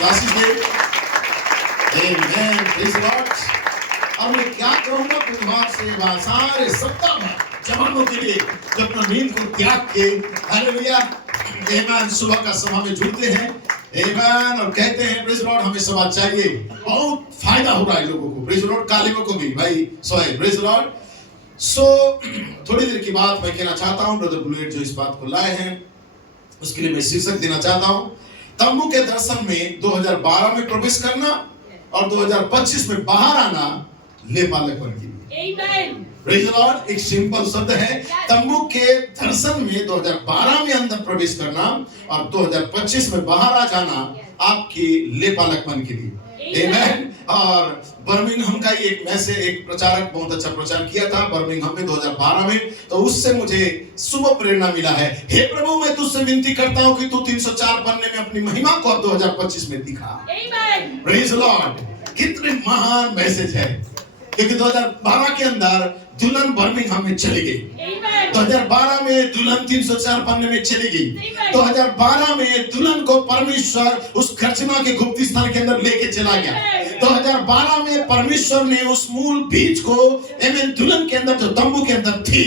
Classes में आमेन praise Lord. अब मैं क्या कहूँगा बुधवार से सारे सप्ताह में जवानों के लिए जो अपना नींद को त्याग के हालेलुया आमेन सुबह का सभा में जुड़ते हैं आमेन और कहते हैं प्रेज लॉर्ड हमें सभा चाहिए। बहुत फायदा हो रहा है लोगों को, प्रेज लॉर्ड, कालिकों को भी भाई सोए प्रेज लॉर्ड। सो थोड़ी देर की बात मैं कहना चाहता हूँ, ब्रदर बुलेट जो इस बात को लाए हैं उसके लिए मैं शीर्षक देना चाहता हूँ, तंबू के दर्शन में 2012 में प्रवेश करना और 2025 में बाहर आना ले पालकपन की। आमीन प्रेज द लॉर्ड। एक सिंपल शब्द है, तंबू के दर्शन में 2012 में अंदर प्रवेश करना और 2025 में बाहर आ जाना आपके ले पालकपन के लिए। आमीन। और बर्मिंघम का एक मैसेज एक प्रचारक बहुत अच्छा प्रचार किया था बर्मिंघम में 2012 में, तो उससे मुझे शुभ प्रेरणा मिला है। हे प्रभु मैं तुझसे विनती करता हूँ कि तू 304 पन्ने में अपनी महिमा को 2025 में दिखा। आमीन प्रेज द लॉर्ड। कितने महान मैसेज है, क्योंकि 2012 के अंदर दुल्हन बर्मिंघम में चली गई, 2012 में दुल्हन 304 पन्ने में चली गई, 2012 में दुल्हन को परमेश्वर उस खर्चमा के गुप्त स्थान के अंदर लेके चला गया। 2012 में परमेश्वर ने उस मूल बीज को आमीन दुल्हन के अंदर जो तंबू के अंदर थी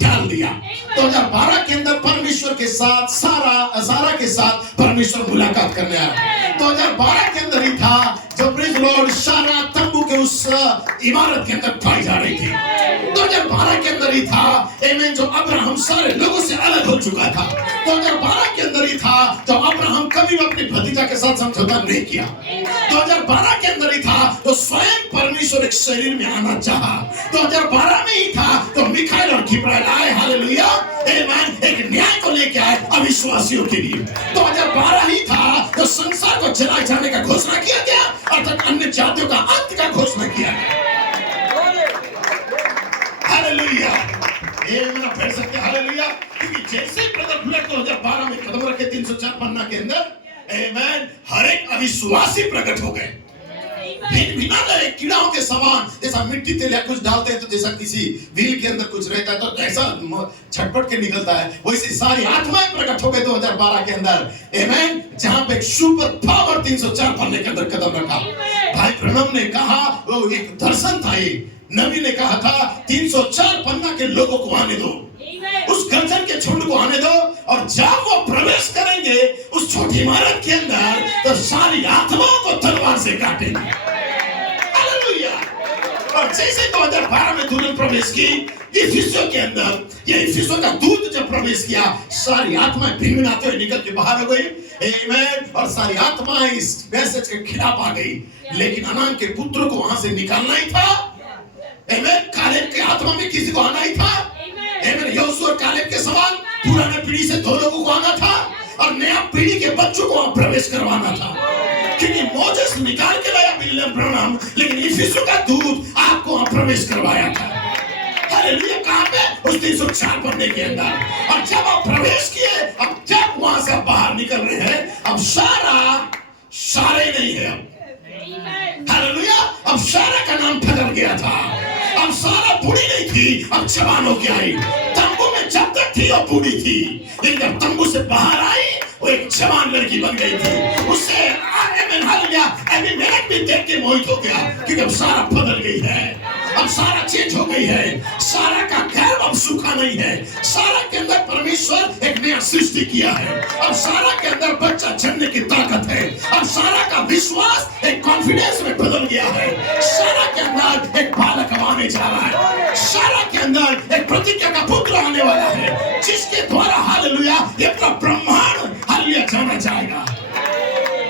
डाल दिया। 2012 के अंदर परमेश्वर के साथ सारा के साथ परमेश्वर मुलाकात करने आया। 2012 के अंदर ही था जो प्रेज लॉर्ड सारा तंबू के उस इमारत के अंदर पाई जा रही थी। 2012 के अंदर ही था आमीन जो अब्राहम सारे लोगों से अलग हो चुका था। 2012 के अंदर ही था जो अब्राहम कभी भी अपने भतीजा के साथ समझौता नहीं किया। 2012 के अंदर ही था जो स्वयं परमेश्वर एक शरीर में आना चाहा। 2012 में ही था जो मिखाएल और गिब्राएल आए हालेलुया आमीन एक न्याय को लेके आए अविश्वासियों के लिए। 2012 ही था जो संसार को जलाए जाने का घोषणा किया गया, अर्थात अन्य जातियों का अंत का घोषणा किया गया। हालेलुया आमीन पढ़ सकते हालेलुया। क्योंकि जैसे ब्रदर बुलेट 2012 में कदम रखे 304 पन्ना के अंदर आमीन हर एक अविश्वासी प्रकट हो गए। बिना लगे कीड़ाओं के समान, जैसा मिट्टी तेल या कुछ डालते हैं तो जैसा किसी व्हील के अंदर कुछ रहता है तो ऐसा छटपट के निकलता है, वैसे सारी आत्माएं प्रकट हो गई 2012 के अंदर आमीन। जहां पे सुपर पावर 304 पन्ने के अंदर कदम रखा। भाई प्रणम ने कहा वो एक दर्शन था, ये नबी ने कहा था 304 पन्ना के लोगों को आने दो, उस गर्जन के झुंड को आने दो, और जब वो प्रवेश करेंगे उस छोटी इमारत के अंदर तो सारी आत्माओं को तलवार से काटेंगे। हालेलुया। और जैसे 2012 में दुल्हन प्रवेश की इफिसियों के अंदर, ये इफिसियों का दूत जब प्रवेश किया सारी आत्माएं भिनभिनाते हुए निकल के बाहर हो गई आमीन। और सारी आत्माएं इस मैसेज के खिलाफ आ गई, लेकिन अनान के पुत्र को वहां से निकालना ही था आमीन। कालेब के आत्मा में किसी को आना ही था आमीन। योशुआ और कालेब के समान पुराने पीढ़ी से 2 लोगों को आना था और नया पीढ़ी के बच्चों को वहां प्रवेश करवाना था। क्योंकि मोसेस निकाल के लाया विलियम ब्रनहम, लेकिन इफिसियों का दूत आपको वहां प्रवेश करवाया था। हालेलुया। कहां पे? उस 304 पन्ने के अंदर। और जब आप प्रवेश किए, अब जब वहां से बाहर निकल रहे हैं, अब सारे नहीं है अब। हालेलुया। अब सारा का नाम बदल गया था, अब सारा बूढ़ी नहीं थी, अब जवान होके आई। तंबू में जब तक थी वो बूढ़ी थी, लेकिन जब तंबू से बाहर आई वो एक जवान लड़की बन गई थी। उससे आमीन हालेलुया अबीमेलेक भी देख के मोहित हो गया, क्योंकि अब सारा बदल गई है, अब सारा चेंज हो गई है। सारा का गर्भ अब सूखा नहीं है, सारा के अंदर परमेश्वर एक नया सृष्टि किया है। अब सारा के अंदर बच्चा जन्मने की ताकत है, अब सारा का विश्वास एक कॉन्फिडेंस में बदल गया है। सारा के अंदर एक बालक आने जा रहा है, सारा के अंदर एक प्रतिज्ञा का पुत्र आने वाला है, जिसके द्वारा हालेलुया ये पूरा ब्रह्मांड हालेलुया जाना जाएगा।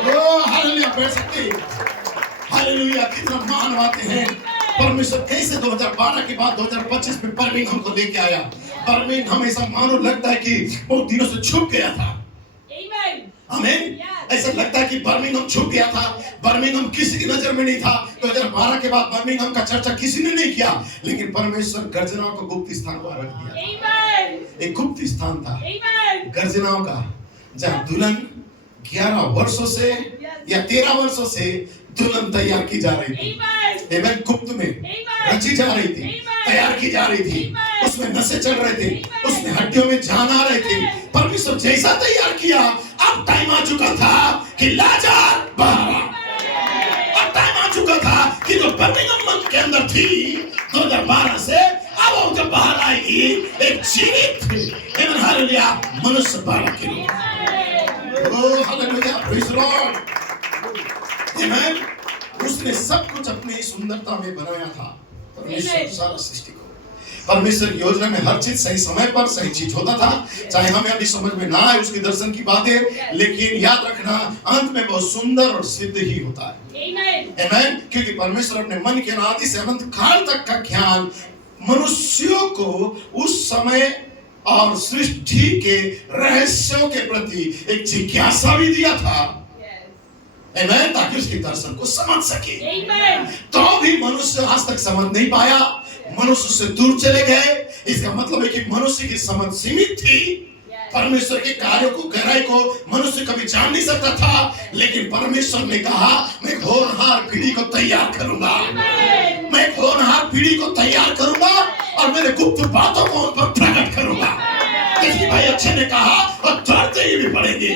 ओ हालेलुया पढ़ सकते हालेलुया। कितना महान बातें हैं। परमेश्वर कैसे 2012 के बाद 2025 में बर्मिंघम को लेके आया। बर्मिंघम ऐसा मानो लगता है कि बहुत दिनों से छुप गया था। आमीन। ऐसा लगता है कि बर्मिंघम छुप गया था, बर्मिंघम किसी की नजर में नहीं था। 2012 के बाद बर्मिंघम का चर्चा किसी ने नहीं किया, लेकिन परमेश्वर गर्जनाओं को गुप्त स्थान पर रख दिया। एक गुप्त स्थान था गर्जनाओं का, जहां दुल्हन 11 वर्षों से या 13 वर्षों से दुल्हन तैयार की जा रही थी। आमेन। गुप्त में रची जा रही थी, तैयार की जा रही थी। उसमें नसें चल रहे थे, उसमें हड्डियों में जान आ रहे थे। परमेश्वर जैसा तैयार किया, अब टाइम आ चुका था कि लाजर बाहर आ। अब टाइम आ चुका था कि जो बर्मिंघम मंच के अंदर थी 2012 से, अब वो जब बाहर आएगी एक जीवित आमेन हालेलुया मनुष्य बाहर के लिए। Oh hallelujah, praise the Lord. आमेन। उसने सब कुछ अपनी सुंदरता में बनाया था। परमेश्वर सारा सृष्टि को, परमेश्वर की योजना में हर चीज सही समय पर सही चीज होता था। चाहे हमें अभी समझ में ना आए उसके दर्शन की बातें, लेकिन याद रखना अंत में बहुत सुंदर और सिद्ध ही होता है। आमेन। क्योंकि परमेश्वर अपने मन के अनादि से अनंत काल तक का ज्ञान मनुष्यों को उस समय और सृष्टि के रहस्यों के प्रति एक जिज्ञासा भी दिया था। आमेन। ताकि उसके दर्शन को समझ सके। तो भी मनुष्य आज तक समझ नहीं पाया, मनुष्य से दूर चले गए। इसका मतलब है कि मनुष्य की समझ सीमित थी। परमेश्वर के कार्यों को, गहराई को मनुष्य कभी जान नहीं सकता था। लेकिन परमेश्वर ने कहा मैं होनहार पीढ़ी को तैयार करूंगा, मैं होनहार पीढ़ी को तैयार करूंगा और मेरे गुप्त बातों को उन पर प्रकट करूंगा। किसी भाई अच्छे ने कहा और दौड़ते ही भी पड़ेंगे।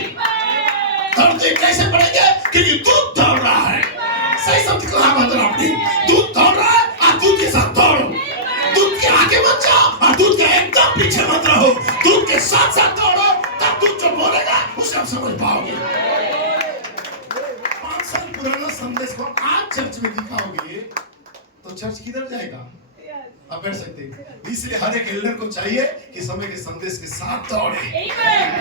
दौड़ते कैसे पड़ेंगे? क्योंकि दूध दौड़ रहा है। सही शब्द कहा मतलब आपने, दूध दौड़ रहा है और दूध के साथ दौड़ो। दूध के आगे मत जाओ और दूध के एकदम पीछे मत रहो। दूध के साथ साथ दौड़ो, तब दूध जो बोलेगा उसे आप समझ पाओगे। 5 साल पुराना संदेश को आज चर्च में दिखाओगे तो चर्च किधर जाएगा? आप बैठ सकते हैं। इसलिए हर एक एल्डर को चाहिए कि समय के संदेश के साथ दौड़े,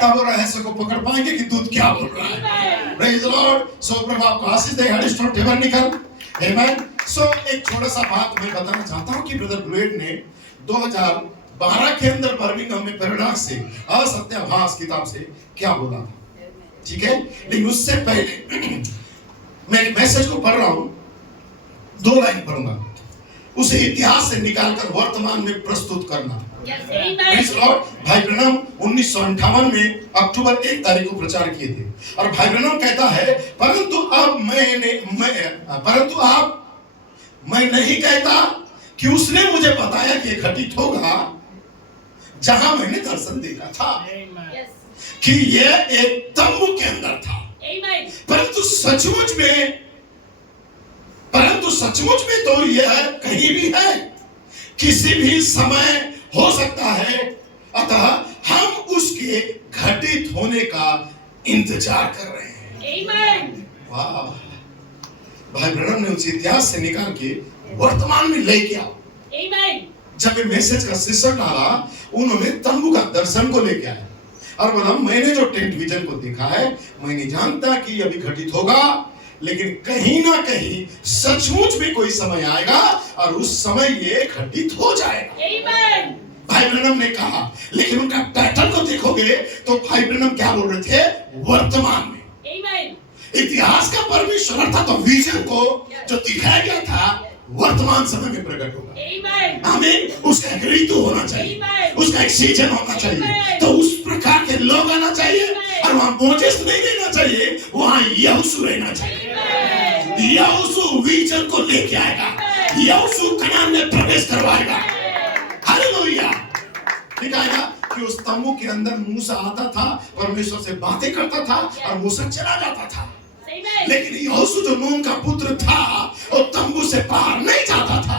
तब वो रहस्य को पकड़ पाएंगे कि दूध क्या बोल रहा है। Praise the Lord. सो प्रभु आपको आशीष दे। हेड स्टोन टेबल निकल। आमेन। सो एक छोटा सा बात मैं बताना चाहता हूं कि ब्रदर ब्लेड ने 2012 के अंदर बर्मिंघम में पैराडॉक्स से असत्याभास किताब से क्या बोला, ठीक है। लेकिन उससे पहले मैं एक मैसेज को पढ़ रहा हूं, 2 लाइन पढ़ूंगा। उसे इतिहास से निकालकर वर्तमान में प्रस्तुत करना। भाई ब्रैनम 1958 में अक्टूबर 1 तारीख को प्रचार किए थे। और भाई ब्रैनम कहता है परंतु मैं नहीं कहता कि उसने मुझे बताया कि घटित होगा जहां मैंने दर्शन देखा था कि यह एक तंबू के अंदर था। परंतु सचमुच में तो यह कहीं भी है, किसी भी समय हो सकता है। अतः हम उसके घटित होने का इंतजार कर रहे हैं। वाह। भाई ब्रैनम ने उस इतिहास से निकाल के वर्तमान में ले गया। जब ये मैसेज का शीर्षक डाला, उन्होंने तंबू का दर्शन को लेके आए और बोला मैंने जो टेंट विजन को देखा है, मैं नहीं जानता कि अभी घटित होगा, लेकिन कहीं ना कहीं सचमुच में कोई समय आएगा और उस समय ये घटित हो जाएगा। भाई ब्रैनम ने कहा, लेकिन उनका टाइटल को देखोगे तो भाई ब्रैनम क्या बोल रहे थे? वर्तमान में। इतिहास का परमेश्वर अर्थात तो विजन को जो दिखाया गया था वर्तमान समय में प्रकट होगा। आमीन। उसका एक ऋतु होना चाहिए, उसका एक सीजन होना चाहिए। तो उस प्रकार के लोग आना चाहिए और वहां मोजेस नहीं रहना चाहिए, वहां यहोशू रहना चाहिए। यहोशू विजन को लेके आएगा, यहोशू कनान में प्रवेश करवाएगा। हालेलुया। दिखाएगा कि उस तंबू के अंदर मूसा आता था, परमेश्वर से बातें करता था और मूसा चला जाता था। लेकिन यहोशू जो नून का पुत्र था वो तंबू से बाहर नहीं जाता था।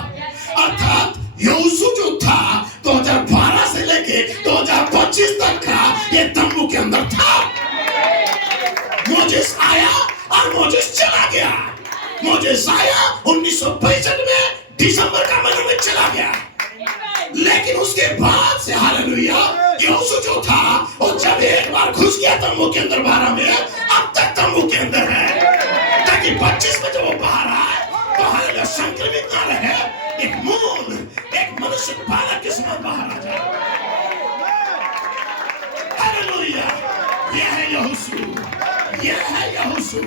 अर्थात यहोशू जो था 2012 से लेके 2025 तक का ये तंबू के अंदर था। मोजेस आया और मोजेस चला गया। मोजेस आया 1965 में दिसंबर का महीने में चला गया। लेकिन उसके बाद से हालेलुया यहोशू जो था वो जब एक बार घुस गया तंबू के अंदर 12 में, अब तक तंबू के अंदर है, ताकि 25 में जब वो बाहर आए तो हालेलुया संक्रमित ना रहे, एक मूल एक मनुष्य बालक के समान बाहर आ जाए। हालेलुया। यह है यहोशू, यह है यहोशू।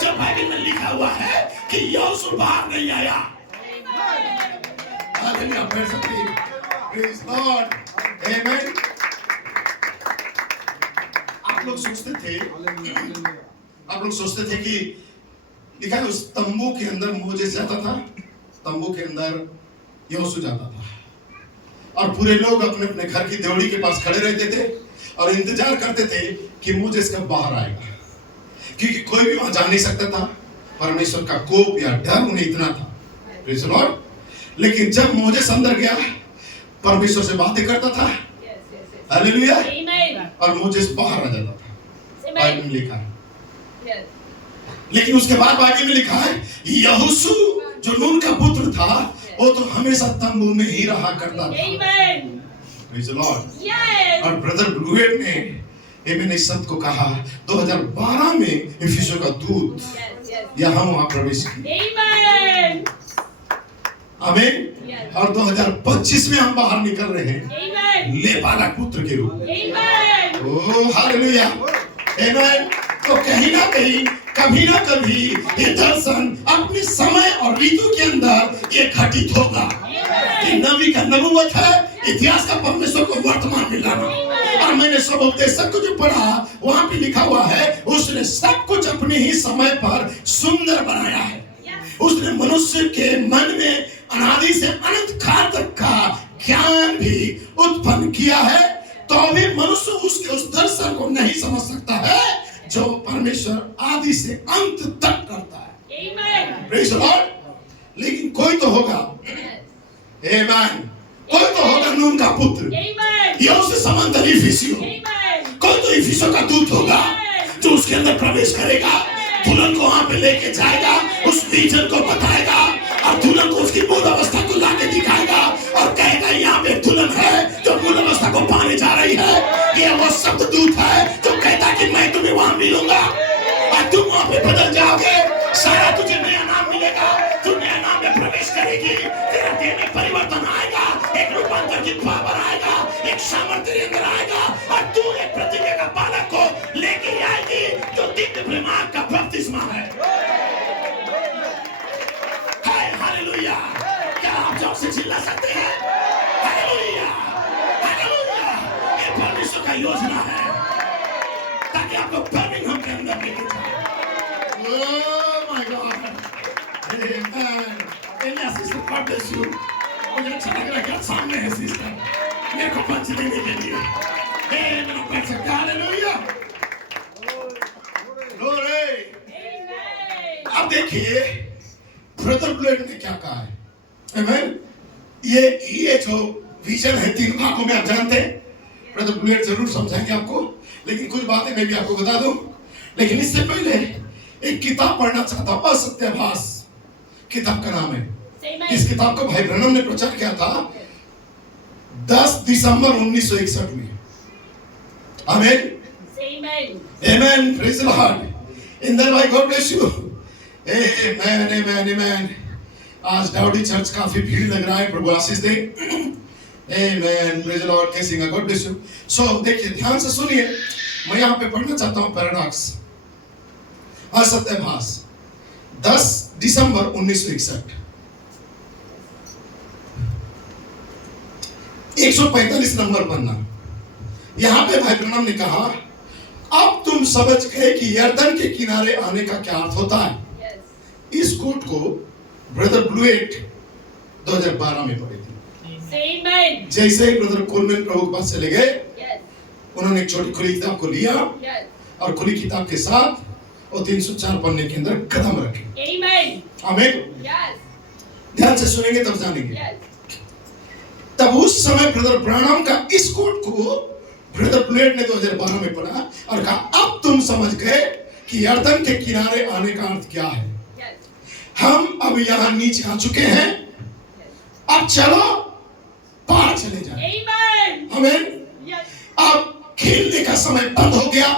जब बाइबल में लिखा हुआ है कि यहोशू बाहर नहीं आया। हालेलुया। Praise Lord. आमेन। आप लोग सोचते थे कि लिखा है उस तंबू के अंदर मोजेस जाता था, तंबू के अंदर यहोशू जाता था, और पूरे लोग अपने अपने घर की देवड़ी के पास खड़े रहते थे और इंतजार करते थे कि मोजेस कब बाहर आएगा, क्योंकि कोई भी वहां जा नहीं सकता था। परमेश्वर का कोप या डर उन्हें इतना था, प्रेज़ द लॉर्ड। लेकिन जब मोजेस अंदर गया, परमेश्वर से बातें करता था, हालेलुया, और मोजेस बाहर आ जाता था, बाइबल में लिखा है। लेकिन उसके बाद बाइबल में लिखा है यहोशू जो नून का पुत्र था, वो तो हमेशा तंबू में ही रहा करता था, प्रेज़ द लॉर्ड। और ब्रदर ब्लूएट ने मैंने इस शब्द को कहा 2012 में इफिसियों का दूत यहाँ वहां प्रवेश किया, आमीन। और 2025 में हम बाहर निकल रहे हैं लेपाला पुत्र के रूप में, ओह हालेलुया, आमीन। तो कहीं ना कहीं कभी ना कभी ये दर्शन अपने समय और ऋतु के अंदर ये घटित होगा। ये नबी का नबूवत है, इतिहास का परमेश्वर को वर्तमान में लाना। और मैंने सब उपदेशक को जो पढ़ा वहां पे लिखा हुआ है उसने सब कुछ अपने ही समय पर सुंदर बनाया है। उसने मनुष्य के मन में अनादि से अनंत काल तक का ज्ञान भी उत्पन्न किया है, तो भी मनुष्य उसके उस दर्शन को नहीं समझ सकता है जो परमेश्वर आदि से अंत तक करता है, प्रेज़ द लॉर्ड। लेकिन कोई तो होगा, आमीन, कोई तो होगा नून का पुत्र, यहोशू समंदर इफिसियों, कोई तो इफिसियों का दूत होगा जो उसके अंदर प्रवेश करेगा, दुल्हन को वहां पे लेके जाएगा, उस विजन को बताएगा और दुल्हन को उसकी मूल अवस्था को लाके दिखाएगा और कहेगा यहाँ पे दुल्हन है जो मूल अवस्था को पाने जा रही है। ये वो शब्द दूत है जो कहता है कि मैं तुम्हें वहां मिलूंगा और तुम वहां पे बदल जाओगे, सारा तुझे नया नाम मिलेगा, तू नया नाम में प्रवेश करेगी, तेरा देह में परिवर्तन आएगा, एक रूपांतर की पावर आएगा, एक सामर्थ्य तेरे अंदर आएगा और तू एक प्रतिज्ञा का बालक को लेके आएगी जो दिव्य प्रेमाग का बपतिस्मा है। हालेलुया, क्या आप जोर से चिल्ला सकते हैं? हालेलुया, हालेलुया, ये परमेश्वर का योजना है ताकि आपको बर्मिंघम के अंदर लेके जाए। Oh my God, amen. Sister God bless you. मुझे अच्छा लग रहा है कि आप सामने है सिस्टर, मेरे को पंच देने के लिए। मेरा पैर से हालेलुया, ग्लोरी। अब देखिए ब्रदर ब्लूएट ने क्या कहा है, आमेन। ये जो विजन है 3 भागों में, आप जानते हैं, ब्रदर ब्लूएट जरूर समझाएंगे आपको, लेकिन कुछ बातें मैं भी आपको बता दूं। लेकिन इससे पहले एक किताब पढ़ना चाहता हूं, असत्याभास किताब का नाम है। इस किताब को भाई ब्रनम ने प्रचार किया था 10 दिसंबर 1961 में, आमेन, आमेन, प्रेज़ द लॉर्ड। इंदर भाई गॉड ब्लेस यू, आमेन, आमेन, आमेन। आज डाउडी चर्च काफी भीड़ लग रहा है, प्रभु आशीष दे, आमेन, प्रेज़ द लॉर्ड। कैसिंग गॉड ब्लेस यू। सो देखिए, ध्यान से सुनिए, मैं यहाँ पे पढ़ना चाहता हूँ पैराडॉक्स, असत्याभास, 10 दिसंबर 1961, 145 नंबर पन्ना। यहां पे भाई ब्रनम ने कहा, अब तुम समझ गए कि यर्दन के किनारे आने का क्या अर्थ होता है। इस कोट को ब्रदर ब्लूएट 2012 में पढ़ी थी। जैसे ही ब्रदर कोलमैन प्रभु के पास चले गए, उन्होंने एक छोटी खुली किताब को लिया और खुली किताब के साथ वो 304 पन्ने के अंदर कदम रखे, आमीन। ध्यान से सुनेंगे तब जानेंगे। तब उस समय ब्रदर ब्रानम का इस कोट को ब्रदर ब्लूएट ने 2012 में पढ़ा और कहा, अब तुम समझ गए कि यर्दन के किनारे आने का अर्थ क्या है। हम अब यहाँ नीचे आ चुके हैं, अब चलो पार चले जाए, आमीन। अब खेलने का समय बंद हो गया,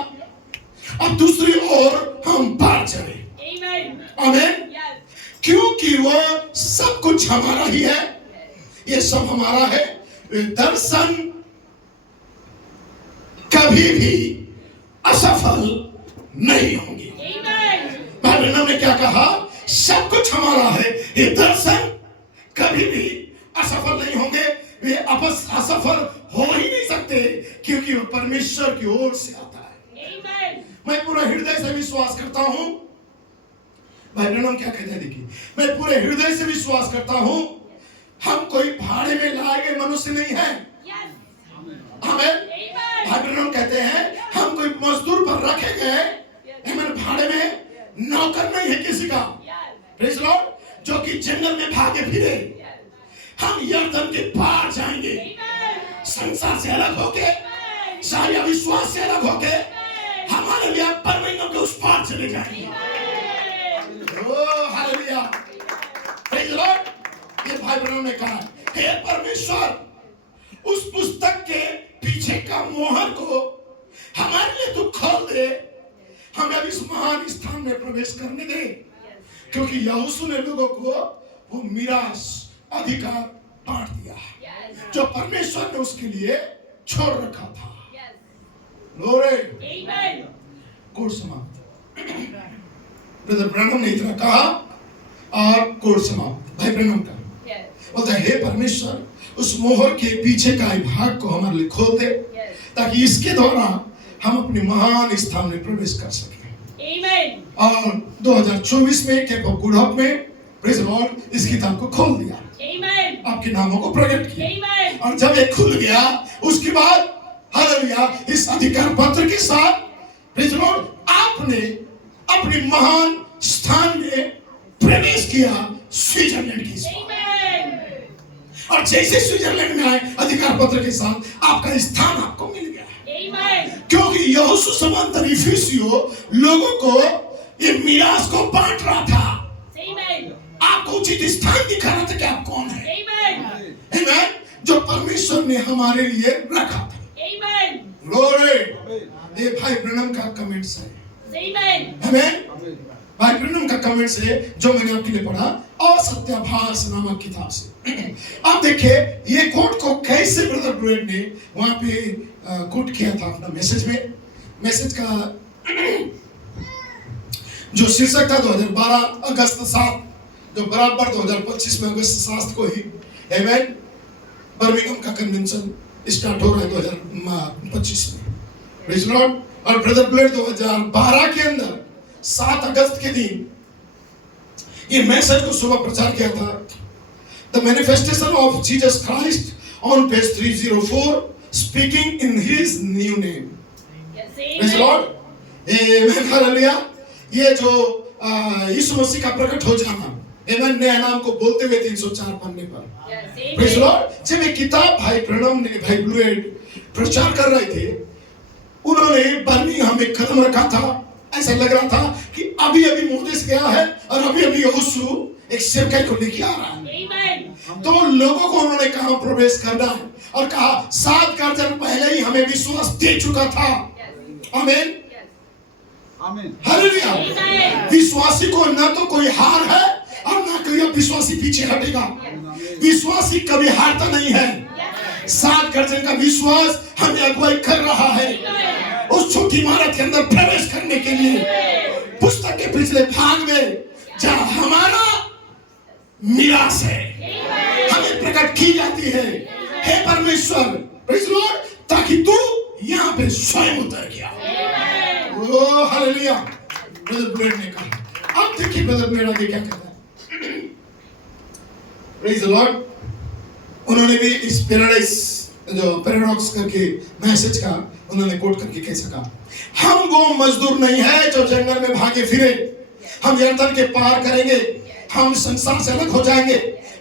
अब दूसरी ओर हम पार चले, आमीन। क्योंकि वो सब कुछ हमारा ही है, ये सब हमारा है। दर्शन कभी भी असफल नहीं होंगे। ब्रनम ने क्या कहा, सब कुछ हमारा है, ये दर्शन कभी भी असफल नहीं होंगे। वे असफल हो ही नहीं सकते क्योंकि वो परमेश्वर की ओर से आता है। मैं पूरा हृदय से विश्वास करता हूं भाई ब्रैनम क्या कहते हैं, देखिए, मैं पूरे हृदय से विश्वास करता हूं हम कोई भाड़े में लाए गए मनुष्य नहीं है। हमें भाई ब्रैनम कहते हैं हम कोई मजदूर पर रखे गए, हमें भाड़े में नौकर नहीं है किसी का, प्रेज़ लॉर्ड, जो कि जंगल में भागे फिरे। हम यरदन के पार जाएंगे, संसार से अलग होके, सारे अविश्वास से अलग होके, हमारे लिए परमेश्वर के उस पार चले जाएंगे। Oh hallelujah, praise Lord. ये भाई बहनों ने कहा, हे परमेश्वर, उस पुस्तक के पीछे का मोहर को हमारे लिए तू खोल दे, हमें अब इस महान स्थान में प्रवेश करने दे, क्योंकि यहोशू ने लोगों को वो मीरास अधिकार बांट दिया जो परमेश्वर ने उसके लिए छोड़ रखा था। लोरे कोड समाप्त। ब्रदर ब्रैनम ने इतना कहा और कोड समाप्त। भाई ब्रैनम का बोलता है, हे परमेश्वर, उस मोहर के पीछे का भाग को हमारे लिए खोल दे, ताकि इसके द्वारा हम अपने महान स्थान में प्रवेश कर सकें। और 2024 में कैप ऑफ गुड होप में प्रेज़ लॉर्ड इस किताब को खोल दिया, आपके नामों को प्रकट किया, और जब ये खुल गया उसके बाद हालेलुया इस अधिकार पत्र के साथ प्रेज़ लॉर्ड आपने अपने महान स्थान में प्रवेश किया, स्विट्जरलैंड की साथ। और जैसे स्विट्जरलैंड में आए अधिकार पत्र के साथ आपका स्थान आपको मिल गया, क्योंकि यहोशू समांतर इफिसियों लोगों को ये मीरास को बांट रहा था, आपको उचित स्थान दिखा रहा था कि आप कौन है, जो परमेश्वर ने हमारे लिए रखा था। ग्लोरी। ये भाई ब्रैनम का कमेंट्स है, आमीन। भाई ब्रैनम का कमेंट्स है जो मैंने आपके लिए पढ़ा असत्याभास नामक किताब से। आप देखिए ये कोट को कैसे ब्रदर ब्रेड ने वहां पे कोट किया था अपना मैसेज में। मैसेज का जो शीर्षक था 2012 अगस्त 7, जो बराबर 2025 में अगस्त 7 को ही आमीन बर्मिंघम का कन्वेंशन स्टार्ट हो रहा है 2025 में, प्रेज़ लॉर्ड। और ब्रदर ब्लेड 2012 के अंदर 7 अगस्त के दिन ये मैसेज को सुबह प्रचार किया था, the manifestation of Jesus Christ on page 304 speaking in his new name, praise Lord, आमीन हालेलुया। ये जो यीशु मसीह का प्रकट हो जाना, आमीन, नया नाम को बोलते हुए 304 पन्ने पर, प्रेज़ लॉर्ड। जब ये किताब भाई ब्रैनम ने भाई ब्लूएड प्रचार कर रहे थे, उन्होंने बर्मिंघम में कदम रखा था, ऐसा लग रहा था कि अभी अभी मोदेस गया है और अभी अभी यहोशू एक सेवकाई को लेके आ रहा है। तो लोगों को उन्होंने कहा प्रवेश करना है, और कहा 7 गर्जन पहले ही हमें विश्वास दे चुका था, आमीन हालेलुया। विश्वासी को ना तो कोई हार है और ना कोई विश्वासी पीछे हटेगा, विश्वासी कभी हारता नहीं है। 7 गर्जन का विश्वास हमें अगुवाई कर रहा है उस छोटी इमारत के अंदर प्रवेश करने के लिए, पुस्तक के पिछले भाग में जहां हमारा मीरास है हमें प्रकट की जाती है। हे परमेश्वर, प्रेज़ लॉर्ड, ताकि तू यहाँ पे स्वयं उतर गया। ओह हालेलुया, ब्रदर ब्लेड ने कहा। अब देखिए ब्रदर ब्लेड आगे क्या कहता है, प्रेज़ लॉर्ड। उन्होंने भी इस जो पैराडॉक्स करके मैसेज का उन्होंने कोट करके कैसे कहा, हम वो मजदूर नहीं है जो जंगल में भागे फिरे, हम यरदन के पार करेंगे, हम संसार से अलग हो जाएंगे,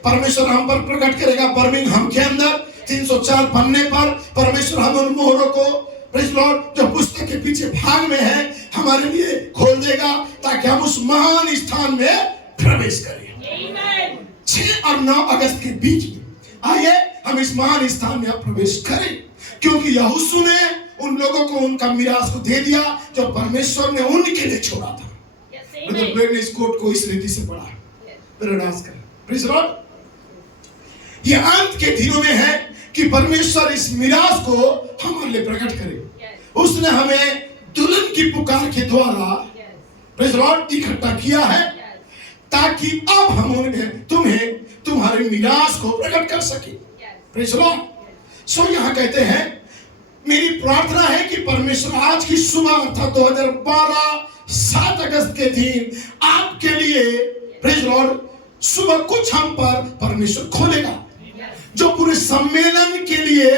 परमेश्वर हम पर प्रकट करेगा बर्मिंघम के अंदर 304 पन्ने पर। परमेश्वर हम उन मोहरों को प्रेज़ लॉर्ड जो पुस्तक के पीछे भाग में है हमारे लिए खोल देगा, ताकि हम उस महान स्थान में प्रवेश करें। 6 और 9 अगस्त के बीच में आइए हम इस महान स्थान में प्रवेश करें, क्योंकि यहोशू ने उन लोगों को उनका मीरास को दे दिया जो परमेश्वर ने उनके लिए छोड़ा था। ब्रदर ब्लेड ने इस कोट को इस रीति से पढ़ा, पैराडाइज कर, प्रेज़ लॉर्ड। ये अंत के दिनों में है कि परमेश्वर इस मीरास को हमारे लिए प्रकट करे। उसने हमें दुल्हन की पुकार के द्वारा प्रेज़ लॉर्ड इकट्ठा किया है, ताकि अब हम तुम्हें तुम्हारे मीरास को प्रकट कर सके, प्रेज़ लॉर्ड। सो यहाँ कहते हैं मेरी प्रार्थना है कि परमेश्वर आज की सुबह अर्थात 2012 7 अगस्त के दिन आपके लिए प्रेज लॉर्ड सुबह कुछ हम पर परमेश्वर खोलेगा, जो पूरे सम्मेलन के लिए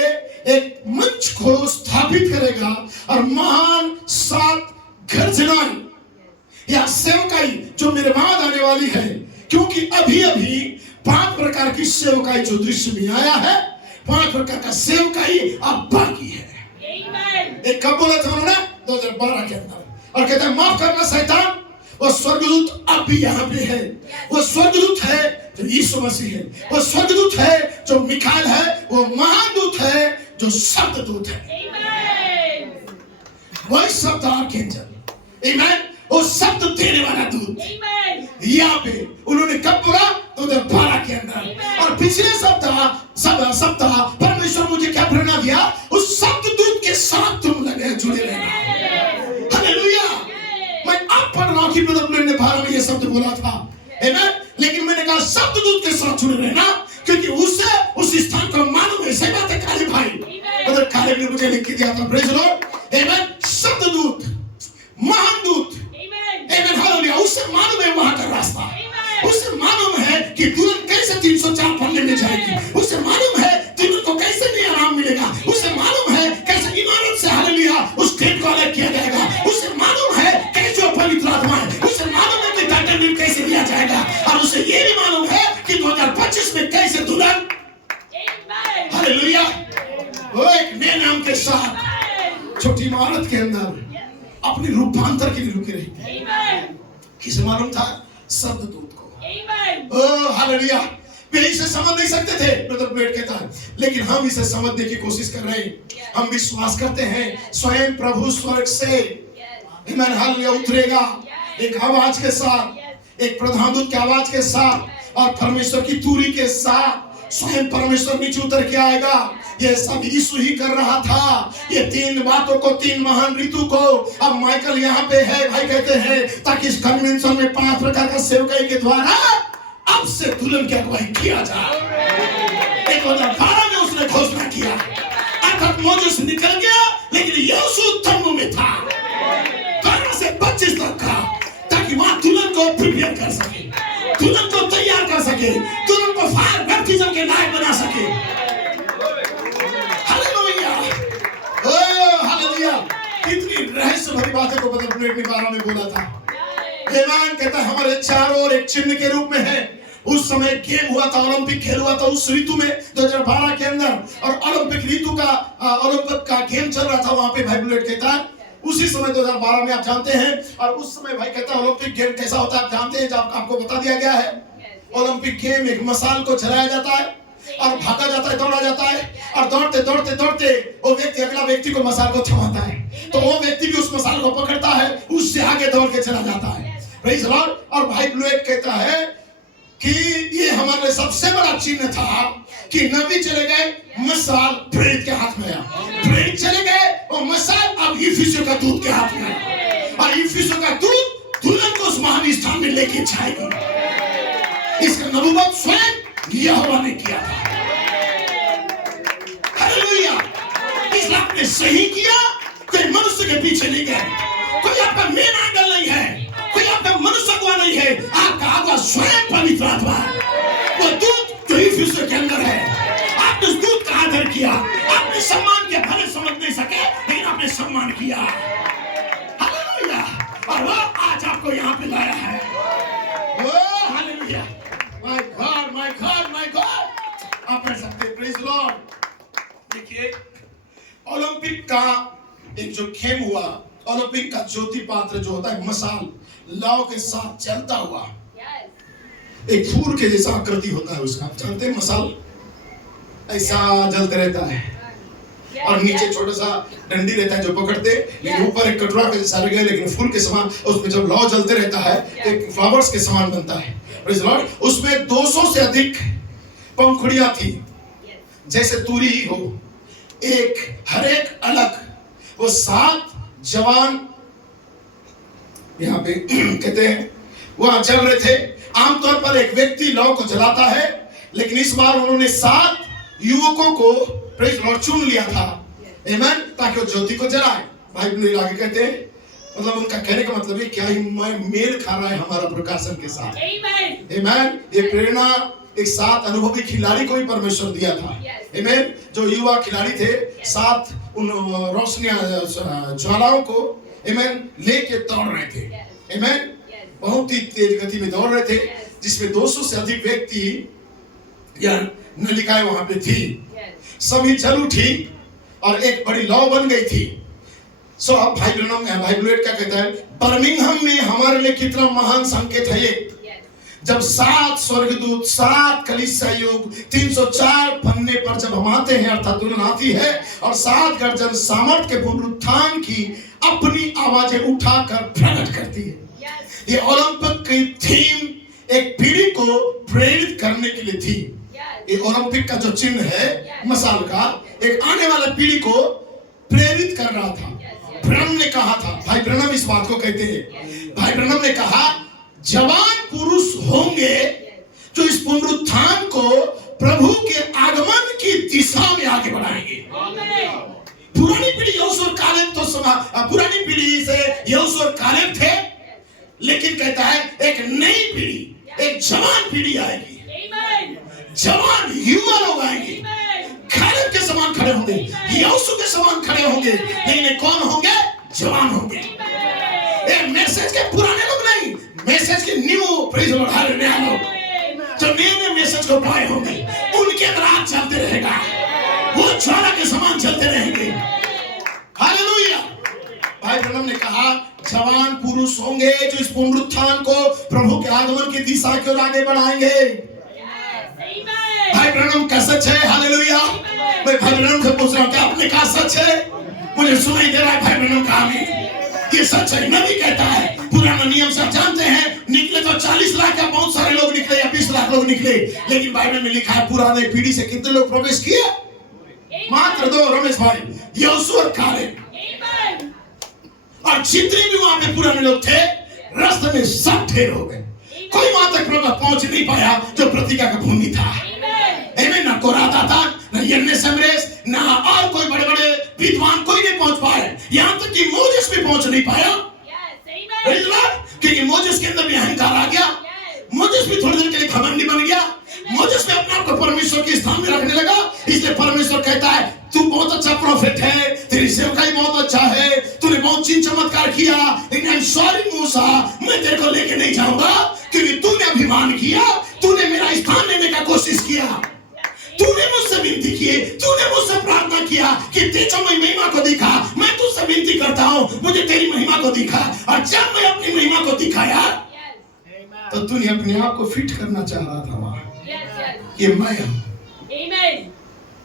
एक मंच को स्थापित करेगा और महान 7 गर्जनाएं या सेवकाई जो मेरे बाद आने वाली है, क्योंकि अभी अभी 5 प्रकार की सेवकाई जो दृश्य में आया है, 5 प्रकार का सेवकाई अब बाकी है। एक कब बोला था उन्होंने 2012 के अंदर, और कहते हैं माफ करना शैतान, वो स्वर्गदूत अब भी यहाँ पे है। वो स्वर्गदूत है जो यीशु मसीह है, वो स्वर्गदूत है जो मिकाएल है, वो महान दूत है जो शब्ददूत है, वही शब्द आर्कएंजल, आमीन, वो शब्द देने वाला दूत यहाँ पे उन्होंने कब बोला 2012 के अंदर। और पिछले सप्ताह परमेश्वर मुझे क्या प्रेरणा दिया, उस शब्द दूत के साथ तुम लगे जुड़े रहना। हालेलुया। मैं आप पढ़ रहा हूं कि ब्रदर ने 12 में ये शब्द बोला था, आमीन, लेकिन मैंने कहा शब्द दूत के साथ जुड़े रहना, क्योंकि उससे उस स्थान को मालूम है। सही बात है काले भाई, ब्रदर काले ने मुझे लिख के दिया था, प्रेज लॉर्ड, आमीन, शब्द दूत, महान दूत, आमीन, हालेलुया, उससे मालूम है वहां का रास्ता, उससे मालूम है कि दुल्हन कैसे 304 पन्ने में जाएगी, उससे मालूम है दुल्हन को कैसे नहीं आराम मिलेगा, उससे मालूम है कैसे इमारत से हालेलुया उस टेंट को अलग किया जाएगा, उससे मालूम है कैसे पवित्र आत्मा है, उससे मालूम है कि टाइटल कैसे दिया जाएगा, और उसे ये भी मालूम है कि 2025 में कैसे दुल्हन हालेलुया वो एक नए नाम के साथ छोटी इमारत के अंदर अपनी रूपांतर के लिए रुकी रही। किसे मालूम था? शब्द दूत को। Oh hallelujah. वे इसे समझ नहीं सकते थे, ब्रदर ब्लेड कहता है, लेकिन हम इसे समझने की कोशिश कर रहे हैं। हम विश्वास करते हैं स्वयं प्रभु स्वर्ग से आमीन हालेलुया उतरेगा एक आवाज के साथ, एक प्रधान दूत की आवाज के साथ, और परमेश्वर की तुरी के साथ स्वयं परमेश्वर नीचे उतर के आएगा। ये सब यीशु ही कर रहा था, ये 3 बातों को, 3 महान ऋतु को। अब माइकल यहाँ पे है, भाई कहते हैं ताकि इस कन्वेंशन में 5 प्रकार का सेवकाई के द्वारा अब से दुल्हन की अगुवाई किया जाए। 2012 में उसने घोषणा किया, अर्थात मोसेस निकल गया, लेकिन यीशु तंबू में था 12 से 25 तक का, ताकि वहां दुल्हन को प्रिपेयर कर सके, दुल्हन को तैयार कर सके, दुल्हन को फायर बैप्टिज्म के लायक बना सके। Hallelujah, oh hallelujah. कितनी रहस्य भरी बातें को ब्रदर ब्लेड ने 12 में बोला था। आमीन कहता है हमारे चारों ओर एक चिन्ह के रूप में है। उस समय गेम हुआ था, ओलंपिक खेल हुआ था उस ऋतु में 2012 के अंदर, और ओलंपिक ऋतु का ओलंपिक का गेम चल रहा था वहां पे। भाई बुलेट कहता है उसी समय 2012 में आप जानते हैं, और उस समय भाई कहता है ओलंपिक गेम कैसा होता है आप जानते हैं, जब आपको बता दिया गया है। ओलंपिक गेम एक मसाल को जलाया जाता है और भागा जाता है, दौड़ा जाता है, और दौड़ते दौड़ते दौड़ते वो व्यक्ति अगला व्यक्ति को मसाल को थमाता है, तो वो व्यक्ति भी उस मसाल को पकड़ता है, उससे आगे दौड़ के चला जाता है। Praise the Lord. और भाई ब्लूएट कहता है कि ये हमारे सबसे बड़ा चिन्ह था कि नबी चले गए, मसाल प्रेरित के हाथ में आया, प्रेरित चले गए और मसाल अब इफिसियों का दूत के हाथ में है, और इफिसियों का दूत दुल्हन को उस महान स्थान में लेके जाएगी। इसका नबूवत स्वयं यहोवा ने किया था। हालेलुया। इसलिए आपने सही किया, कोई मनुष्य के पीछे नहीं गए, कोई आपका मेन आइडल नहीं है, कोई आपका मनुष्य अगुआ नहीं है, आपका अगुआ स्वयं पवित्र आत्मा है। वो दूत जो इफिसियों के अंदर है, आपने उस दूत का आदर किया, आपने सम्मान किया, भले समझ नहीं सके लेकिन आपने सम्मान किया। हालेलुया। और वो आज आपको यहाँ पे लाया है। ओह हालेलुया। My God my God my God. आप पढ़ सकते हैं, प्रेज़ द लॉर्ड। देखिए ओलंपिक का एक जो खेम हुआ, ओलंपिक का ज्योति पात्र जो होता है मसाल लाव के साथ चलता हुआ, एक फूल के जैसा आकृति होता है उसका, जानते हैं मसाल ऐसा जलते रहता है, और नीचे छोटा सा डंडी रहता है जो पकड़ते, लेकिन ऊपर एक कटोरा के जैसा लगे, लेकिन फूल के समान उसमें जब लाव जलते रहता है तो एक फ्लावर्स के समान बनता है। Praise the Lord. उसमें 200 से अधिक पंखुड़ियां थी, जैसे तूरी ही हो, एक हर एक अलग। वो 7 जवान यहाँ पे कहते हैं वहां चल रहे थे। आमतौर पर एक व्यक्ति लौ को जलाता है, लेकिन इस बार उन्होंने 7 युवकों को प्रेज़ द लॉर्ड चुन लिया था, आमीन, ताकि वो ज्योति को जलाए। भाई आगे कहते हैं मतलब उनका कहने का मतलब है क्या ही मेल खा रहा है हमारा प्रकाशन के साथ। आमेन। ये प्रेरणा एक 7 अनुभवी खिलाड़ी को ही परमेश्वर दिया था। आमेन। जो युवा खिलाड़ी थे 7 उन रोशनियां ज्वालाओं को आमेन लेके दौड़ रहे थे। आमेन। बहुत ही तेज गति में दौड़ रहे थे, जिसमें 200 से अधिक व्यक्ति या नलिकाएं वहां पे थी। सभी जल उठी और एक बड़ी लौ बन गई थी। सो अब भाई ब्रूनेट क्या कहता है, बर्मिंघम में हमारे लिए कितना महान संकेत है ये, जब 7 स्वर्गदूत 7 कलीसिया युग 304 पन्ने पर जब हम आते हैं, अर्थात दुल्हन आती है और 7 गर्जन सामर्थ के पुनरुत्थान की अपनी आवाजें उठाकर प्रकट करती है। ये ओलंपिक की थीम एक पीढ़ी को प्रेरित करने के लिए थी। ये ओलंपिक का जो चिन्ह है मसाल का, एक आने वाला पीढ़ी को प्रेरित कर रहा था। ब्रनम ने कहा था, भाई ब्रनम इस बात को कहते हैं, भाई ब्रनम ने कहा जवान पुरुष होंगे जो इस पुनरुत्थान को प्रभु के आगमन की दिशा में आगे बढ़ाएंगे। पुरानी पीढ़ी यहोशू और कालेब तो पुरानी पीढ़ी से यहोशू और कालेब थे, लेकिन कहता है एक नई पीढ़ी, एक जवान पीढ़ी आएगी, जवान युवा लोग आएंगे, कालेब के समान खड़े होंगे, यहोशू के समान खड़े होंगे, लेकिन कौन होंगे? जवान होंगे। ये मैसेज के पुराने लोग नहीं, मैसेज के न्यू प्रेज लॉर्ड हालेलुया लोग जो नए मैसेज को पाए होंगे, उनके अंदर आग चलते रहेगा, वो ज्वाला के समान चलते रहेंगे। हालेलुया। भाई ब्रनम ने कहा जवान पुरुष होंगे जो इस पुनरुत्थान को प्रभु के आगमन की दिशा की ओर आगे बढ़ाएंगे। भाई ब्रनम का सच है। हालेलुया। मैं भाई ब्रनम से पूछ रहा हूं क्या आपने कहा सच है? मुझे सुनाई दे रहा है भाई ब्रनम का आमीन। ये सच है। नबी कहता है, पुराना नियम से जानते हैं, निकले तो 40 लाख या बहुत सारे लोग निकले या 20 लाख लोग निकले, लेकिन बाइबल में लिखा है पुराने पीढ़ी से कितने लोग प्रवेश किए? मात्र 2, रमेश भाई, यहोशू और कालेब। और जितने भी वहां पे पुराने लोग थे, रास्ते में सब ढेर हो गए। कोई वहां तक पहुंच नहीं पाया जो प्रतिज्ञा का भूमि था। ना कोराता था, ना यन्ने समरेस, ना और कोई बड़े बड़े विद्वान कोई नहीं पहुंच पाए। यहाँ तक कि मोजेस भी पहुंच नहीं पाया, क्योंकि मोजेस के अंदर भी अहंकार आ गया। मोजेस भी थोड़ी देर के लिए घमंडी बन गया। मोजेस भी अपने आप को परमेश्वर के स्थान में रखने लगा। इसलिए परमेश्वर कहता है तू बहुत अच्छा प्रोफेट है, तेरी सेवकाई बहुत अच्छा है, तूने बहुत चिन्ह चमत्कार किया, लेकिन आई एम सॉरी मूसा, मैं तेरे को लेके नहीं जाऊंगा, क्योंकि तूने अभिमान किया, तूने मेरा स्थान लेने का कोशिश किया, तूने मुझसे विनती की, तूने मुझसे प्रार्थना किया कि तेजोमय महिमा को दिखा। मैं तुझसे विनती करता हूँ, मुझे तेरी महिमा को दिखा। और जब मैं अपनी महिमा को दिखाया तो तूने अपने आप को फिट करना चाह रहा था वहां कि मैं हूं,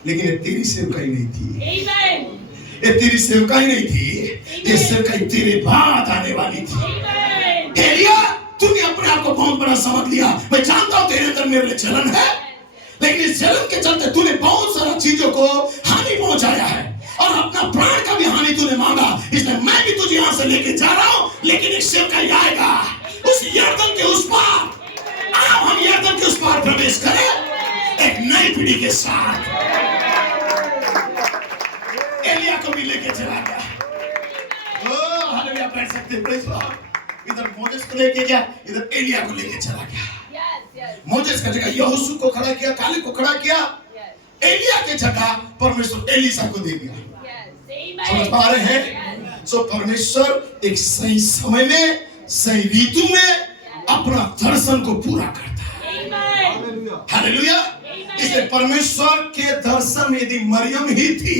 लेकिन ये तेरी सेवकाई नहीं थी। ये तेरी सेवकाई नहीं थी, ये सेवकाई तेरे बाद आने वाली थी। एलिया, तूने अपने आप को बहुत बड़ा समझ लिया। मैं जानता हूं तेरे अंदर मेरे लिए जलन है, लेकिन इस जलन के चलते तूने बहुत सारा चीजों को हानि पहुंचाया है और अपना प्राण का भी हानि तूने मांगा। इसलिए मैं भी तुझे यहां से लेके जा रहा हूं, लेकिन एक सेवकाई आएगा उस यरदन के उस पार। आओ हम यरदन के उस पार प्रवेश करें एक नई पीढ़ी के साथ। एलिया को भी लेके चला गया। ओ हालेलुया, बैठ सकते हैं, प्रेज लॉर्ड। इधर मोजेस को लेके गया, इधर एलिया को लेके चला गया। मोजेस का जगह यहोशू को खड़ा किया, कालेब को खड़ा किया। एलिया के जगह परमेश्वर एलीशा को दे दिया। समझ पा रहे हैं? सो परमेश्वर एक सही समय में, सही ऋतु में अपना दर्शन को पूरा करता है। हालेलुया। इसलिए परमेश्वर के दर्शन यदि मरियम ही थी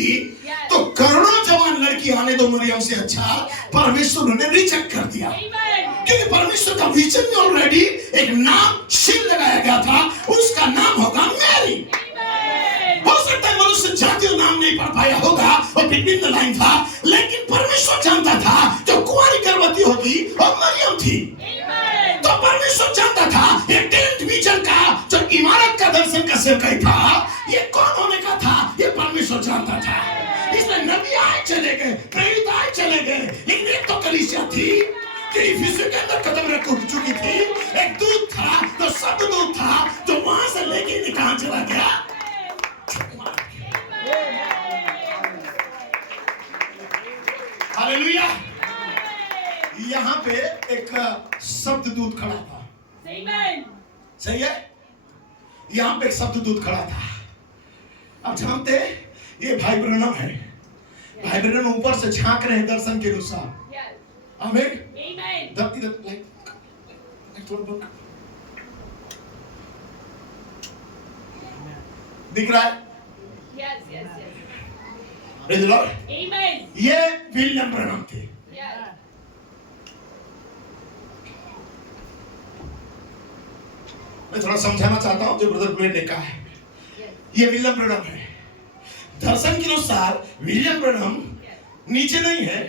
तो करोड़ों जवान लड़की आने दो मरियम से अच्छा परमेश्वर ने रिजेक्ट कर दिया, क्योंकि परमेश्वर का विजन में ऑलरेडी एक नाम शील लगाया गया था, उसका नाम होगा मैरी। हो सकता है मनुष्य जातीय नाम नहीं पढ़ पाया होगा, और बिटवीन द लाइन था, लेकिन परमेश्वर जानता था जो कुंवारी गर्भवती होगी और मरियम थी। तो परमेश्वर जानता था ये टेंट विजन का जो इमारत का दर्शन का सेवकाई था, ये कौन होने का था, ये परमेश्वर जानता था। इसलिए नबी आए चले गए, प्रेरित आए चले गए, लेकिन एक तो कलीसिया थी जो इफिसियों के अंदर कदम रख चुकी थी। एक दूत था, जो शब्द दूत था, जो वहां से लेके निकाल चला गया। हालेलुया। यहाँ पे एक शब्द दूत खड़ा था। सही है, यहाँ पे एक शब्द दूत खड़ा था। अब जानते ये भाई ब्रनम है। भाई ब्रनम ऊपर से झांक रहे हैं दर्शन के अनुसार। आमीन। दिख रहा है? Praise the Lord. ये विलियम ब्रनम थे। मैं थोड़ा समझाना चाहता हूं जो ब्रदर ब्लेड ने कहा है। ये विलियम ब्रनम है। दर्शन के अनुसार विलियम ब्रनम नीचे नहीं है,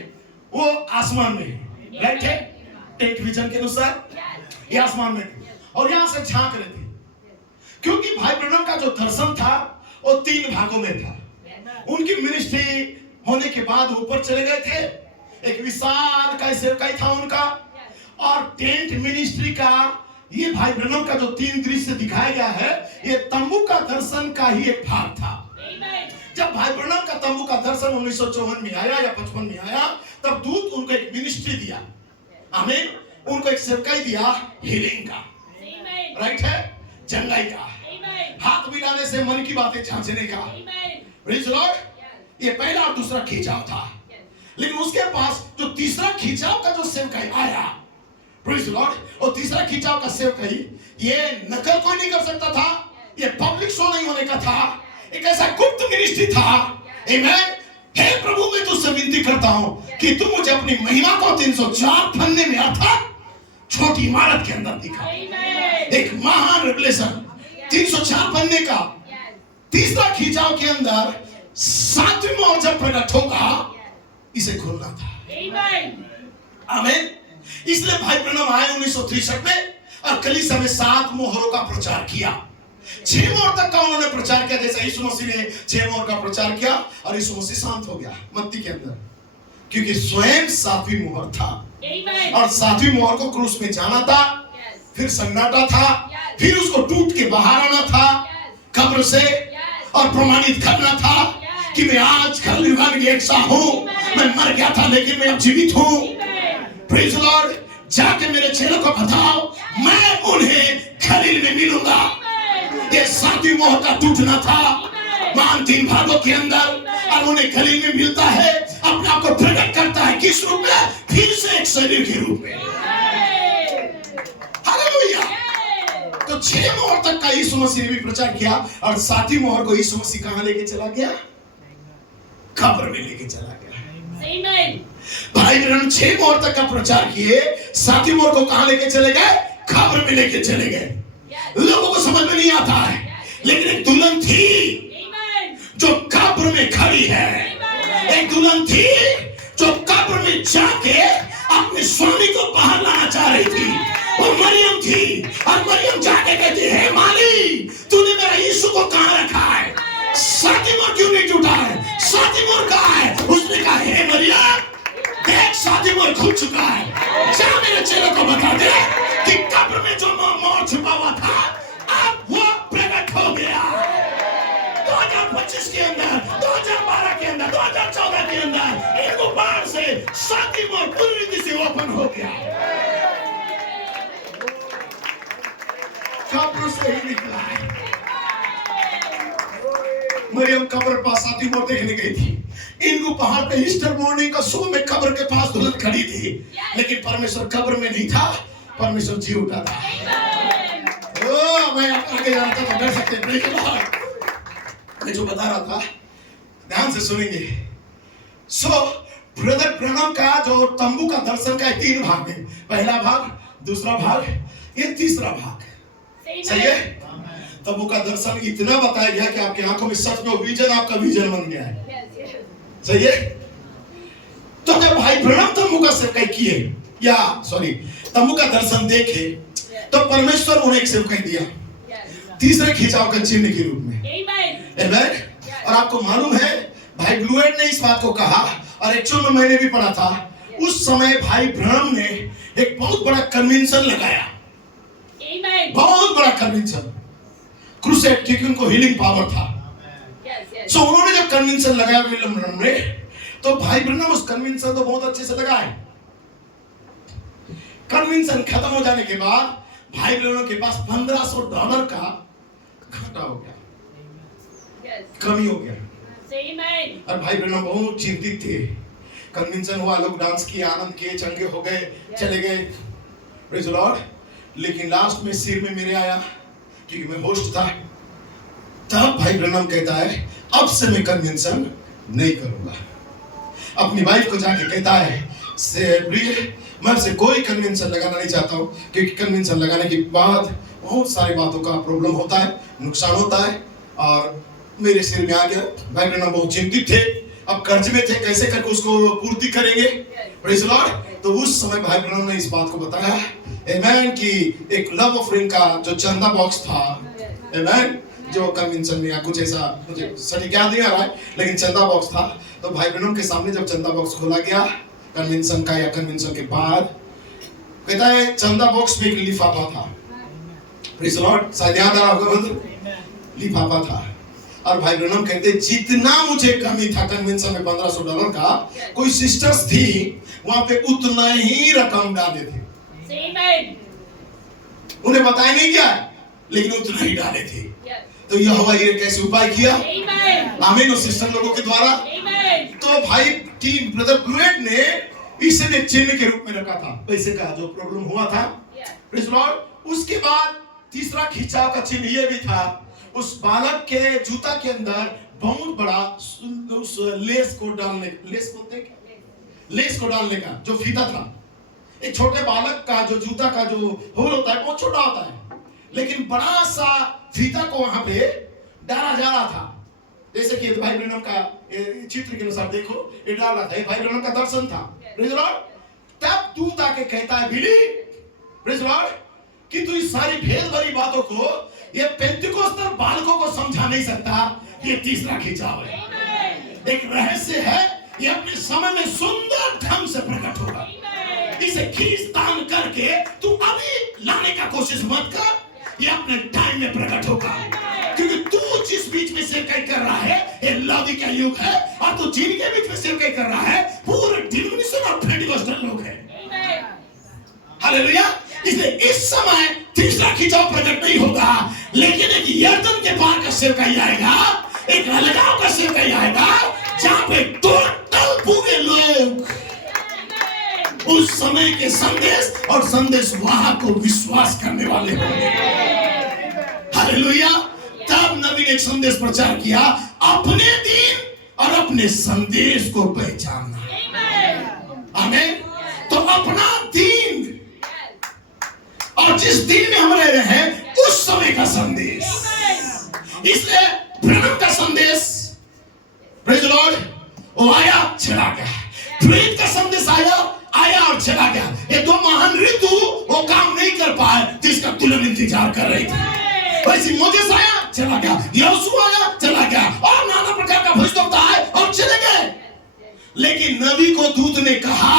वो आसमान में है। राइट है? टेंट विजन के अनुसार ये आसमान में थे और यहां से झांक रहे थे, क्योंकि भाई ब्रनम का जो दर्शन था वो 3 भागों में था। उनकी मिनिस्ट्री होने के बाद ऊपर चले गए थे, एक विशाल का सेवकाई था उनका, और टेंट मिनिस्ट्री का ये भाई ब्रनम का जो 3 दृश्य दिखाया गया है, ये तंबू का दर्शन का ही एक भाग था। जब भाई ब्रनम का तंबू का दर्शन 1954 में आया या 55 में आया, तब दूत उनको एक मिनिस्ट्री दिया। आमीन। उनको एक सेवकाई दिया हीलिंग का, राइट है, चंगाई का, हाथ मिलाने से मन की बातें जांचने का। Praise the Lord. ये पहला और दूसरा खिंचाव था। लेकिन उसके पास जो तीसरा खिंचाव का जो सेवकाई आया, प्रेज़ द लॉर्ड, और तीसरा खिंचाव का सेवकाई, ये नकल कोई नहीं कर सकता था, ये पब्लिक शो नहीं होने का था, एक ऐसा गुप्त मिनिस्ट्री था। आमीन। हे प्रभु, मैं तुझसे विनती करता हूं कि तू मुझे अपनी महिमा को 304 पन्ने में अर्थात छोटी इमारत के अंदर दिखा। एक महान रेवलेशन 304 पन्ने का तीसरा खिंचाव के अंदर 7वीं मोहर जब प्रकट होगा, इसे खोलना था। आमीन। इसलिए भाई ब्रनम आए 1963 में और कलीसिया में 7 मोहरों का प्रचार किया। 6 मोहर तक का उन्होंने प्रचार किया, जैसे यीशु मसीह ने 6 मोहर का प्रचार किया और यीशु मसीह शांत हो गया मत्ती के अंदर, क्योंकि स्वयं 7वीं मोहर था और 7वीं मोहर को क्रूस में जाना था, फिर सन्नाटा था, फिर उसको टूट के बाहर आना था कब्र से और प्रमाणित करना था कि मैं आज कल युगान की एक सा हूं, मैं मर गया था लेकिन मैं अब जीवित हूं। Praise the Lord. जाके मेरे चेलों को बताओ, मैं उन्हें खलील में मिलूंगा। ये 7वीं मोहर का टूटना था महान 3 भागों के अंदर, और उन्हें खलील में मिलता है, अपने आप को प्रकट करता है किस रूप में? फिर से एक शरीर के रूप में। हालेलुया। तो 6 मोहर तक का यीशु मसीह ने भी प्रचार किया, और 7वीं मोहर को यीशु मसीह कहां लेके चला गया? कब्र में लेके चला गया। भाई ब्रनम 6 मोहर तक का प्रचार किए, 7वीं मोहर को कहां लेके चले गए? कब्र में लेके चले गए। लोगों को समझ में नहीं आता है, लेकिन एक दुल्हन थी जो कब्र में खड़ी है। एक दुल्हन थी जो कब्र में जाके अपने स्वामी को बाहर लाना चाह रही थी। वो मरियम थी, और मरियम जाके कहती है, माली तूने मेरा यीशु को कहां रखा है? 7वीं मोहर क्यों नहीं टूटा है? 7वीं मोहर कहां है? उसने कहा, हे मरियम देख, 7वीं मोहर खुल चुका है। जा मेरे चेलों को बता दे कि कब्र में जो मोहर छुपा हुआ था, अब वो प्रकट हो गया। 2025 के अंदर, 2012 के अंदर, 2014 के अंदर एक बार से 7वीं मोहर पूरी रीति से ओपन हो गया। कब्र से ही निकला है। मरियम कब्र पास 7वीं मोहर देखने गई थी। इनको पहाड़ पे ईस्टर मॉर्निंग का सुबह में कब्र के पास दुल्हन खड़ी थी, लेकिन परमेश्वर कब्र में नहीं था, परमेश्वर जी उठा था। ओ मैं आगे जाना था तो डर सकते हैं। मैं जो बता रहा था ध्यान से सुनेंगे। सो ब्रदर ब्रनम का जो तंबू का दर्शन का 3 भाग है, पहला भाग, दूसरा भाग, ये तीसरा भाग। सही है। तंबू का दर्शन इतना बताया गया कि आपकी आंखों में सच में विजन, आपका विजन बन गया है। सही है। तो जब भाई ब्रनम तंबू का सेवकाई किए, या सॉरी तंबू का दर्शन देखे, तो परमेश्वर उन्हें एक सेवकाई दिया तीसरे खिंचाव के चिन्ह के रूप में। आमीन। और आपको मालूम है भाई ब्लूएड ने इस बात को कहा, और एक्चुअल में मैंने भी पढ़ा था, उस समय भाई ब्रनम ने एक बहुत बड़ा कन्वेंशन लगाया। बहुत बड़ा कन्वेंशन, क्रूसेड, क्योंकि उनको हीलिंग पावर था। सो उन्होंने जब कन्वेंशन लगाया विलियम ब्रनम ने, तो भाई ब्रनम उस कन्वेंशन को बहुत अच्छे से लगाए। कन्वेंशन खत्म हो जाने के बाद भाई बहनों के पास $1500 का घाटा हो गया, कमी हो गया। और भाई बहनों बहुत चिंतित थे। कन्वेंशन हुआ, लोग डांस किए, आनंद किए, चंगे हो गए, चले गए, प्रेज द लॉर्ड। लेकिन लास्ट में सिर में मेरे आया, क्योंकि मैं होस्ट था। तब भाई ब्रनम कहता है अब से मैं कन्वेंशन नहीं करूंगा। अपनी वाइफ को जाके कहता है मैं आपसे कोई कन्वेंशन लगाना नहीं चाहता हूँ, क्योंकि कन्वेंशन लगाने के बाद बहुत सारी बातों का प्रॉब्लम होता है, नुकसान होता है। और मेरे सिर में आ गया। भाई ब्रनम बहुत चिंतित थे, अब कर्ज में थे, कैसे करके उसको पूर्ति करेंगे, प्रेज द लॉर्ड। तो उस समय भाई ब्रनम ने इस बात को बताया, आमेन, कि एक लव ऑफरिंग का जो चंदा बॉक्स था, आमेन, जो कन्वेंशन में या कुछ ऐसा, मुझे सटीक याद नहीं आ रहा है, लेकिन चंदा बॉक्स था। तो भाई बहनों के सामने जब चंदा बॉक्स खोला गया कन्वेंशन का या कन्वेंशन के बाद, कहता है चंदा बॉक्स में एक लिफाफा था, प्रेज द लॉर्ड, शायद याद आ रहा होगा, लिफाफा था। और भाई ब्रनम कहते जितना मुझे कमी था कन्वेंशन में $1500 का, कोई सिस्टर्स थी वहां पे उतना ही रकम डाले थे, उन्हें बताया नहीं क्या, लेकिन उतना ही डाले थे। तो यहोवा यीरे कैसे उपाय किया, आमीन, उस सिस्टर लोगों के द्वारा। तो भाई टीम ब्रदर ब्लूएट ने इसे चिन्ह के रूप में रखा था, पैसे का जो प्रॉब्लम हुआ था, प्रेज द लॉर्ड। उसके बाद तीसरा खिंचाव का चिन्ह ये भी था, उस बालक के जूता के अंदर बहुत बड़ा उस लेस को डालने, लेस बोलते हैं क्या, लेस को डालने का जो फीता था। एक छोटे बालक का जो जूता का जो होल होता है वो छोटा होता है, लेकिन बड़ा सा फीता को वहां पे डाला जा रहा था। जैसे कि भाई ब्रनम का चित्र के अनुसार देखो, ये डाल रहा था, भाई ब्रनम का दर्शन था, प्रेज द लॉर्ड। तब दूत आके कहता है बिली, प्रेज द लॉर्ड, कि तू इस सारी भेद भरी बातों को ये पेंतिकोस्tal बालकों को समझा नहीं सकता। ये तीसरा खिंचाव है, एक रहस्य है, ये अपने समय में सुंदर ढंग से प्रकट होगा। इसे खींचतान करके तू अभी लाने का कोशिश मत कर, ये अपने टाइम में प्रकट होगा। क्योंकि तू जिस बीच में सेवकाई कर रहा है ये लौदी का युग है, और तू जिनके बीच में सेवकाई कर रहा है पूरे डिनोमिनेशन और पेंटिकोस्टल लोग हैं। हालेलुया। इसलिए इस समय तीसरा खिंचाव प्रकट नहीं होगा, लेकिन एक यर्दन के पार का सेवकाई आएगा, एक अलगाव का सेवकाई आएगा, जहां पे टोटल पूरे लोग उस समय के संदेश और संदेश वहां को विश्वास करने वाले होंगे। हालेलुया। तब नबी ने एक संदेश प्रचार किया, अपने दिन और अपने संदेश को पहचानना। आमीन। तो अपना दिन और जिस दिन में हम रह रहे हैं उस समय का संदेश। इसलिए ब्रनम का संदेश, प्रेज द लॉर्ड, वो आया चला गया। प्रेरित का संदेश आया और चला गया। ये दो महान ऋतु वो काम नहीं कर पाए जिसका तुलन इंतजार कर रही थी। वैसे मोजेस आया चला गया, यहोशू आया चला गया, और नाना प्रकार का भविष्यवक्ता आए और चले गए। लेकिन नबी को दूत ने कहा,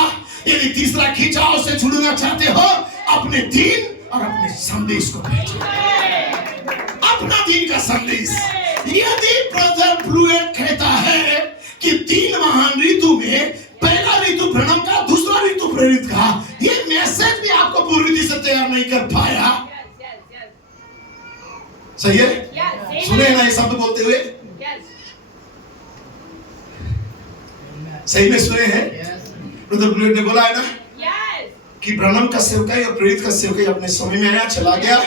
यदि तीसरा खिंचाव से छुड़ना चाहते हो अपने दिन और अपने संदेश को भेजो। अपना दिन का संदेश। यदि ब्रदर ब्लूएट कहता है कि 3 महान ऋतु में पहला ऋतु ब्रनम का, दूसरा ऋतु प्रेरित का, ये मैसेज भी आपको पूरी रीति से तैयार नहीं कर पाया। सही है? सुने ना ये शब्द बोलते हुए? सही में सुने हैं? ब्रदर ब्लूएट ने बोला है ना कि ब्रनम का सेवकाई और प्रेरित का सेवकाई अपने समय में आया चला गया,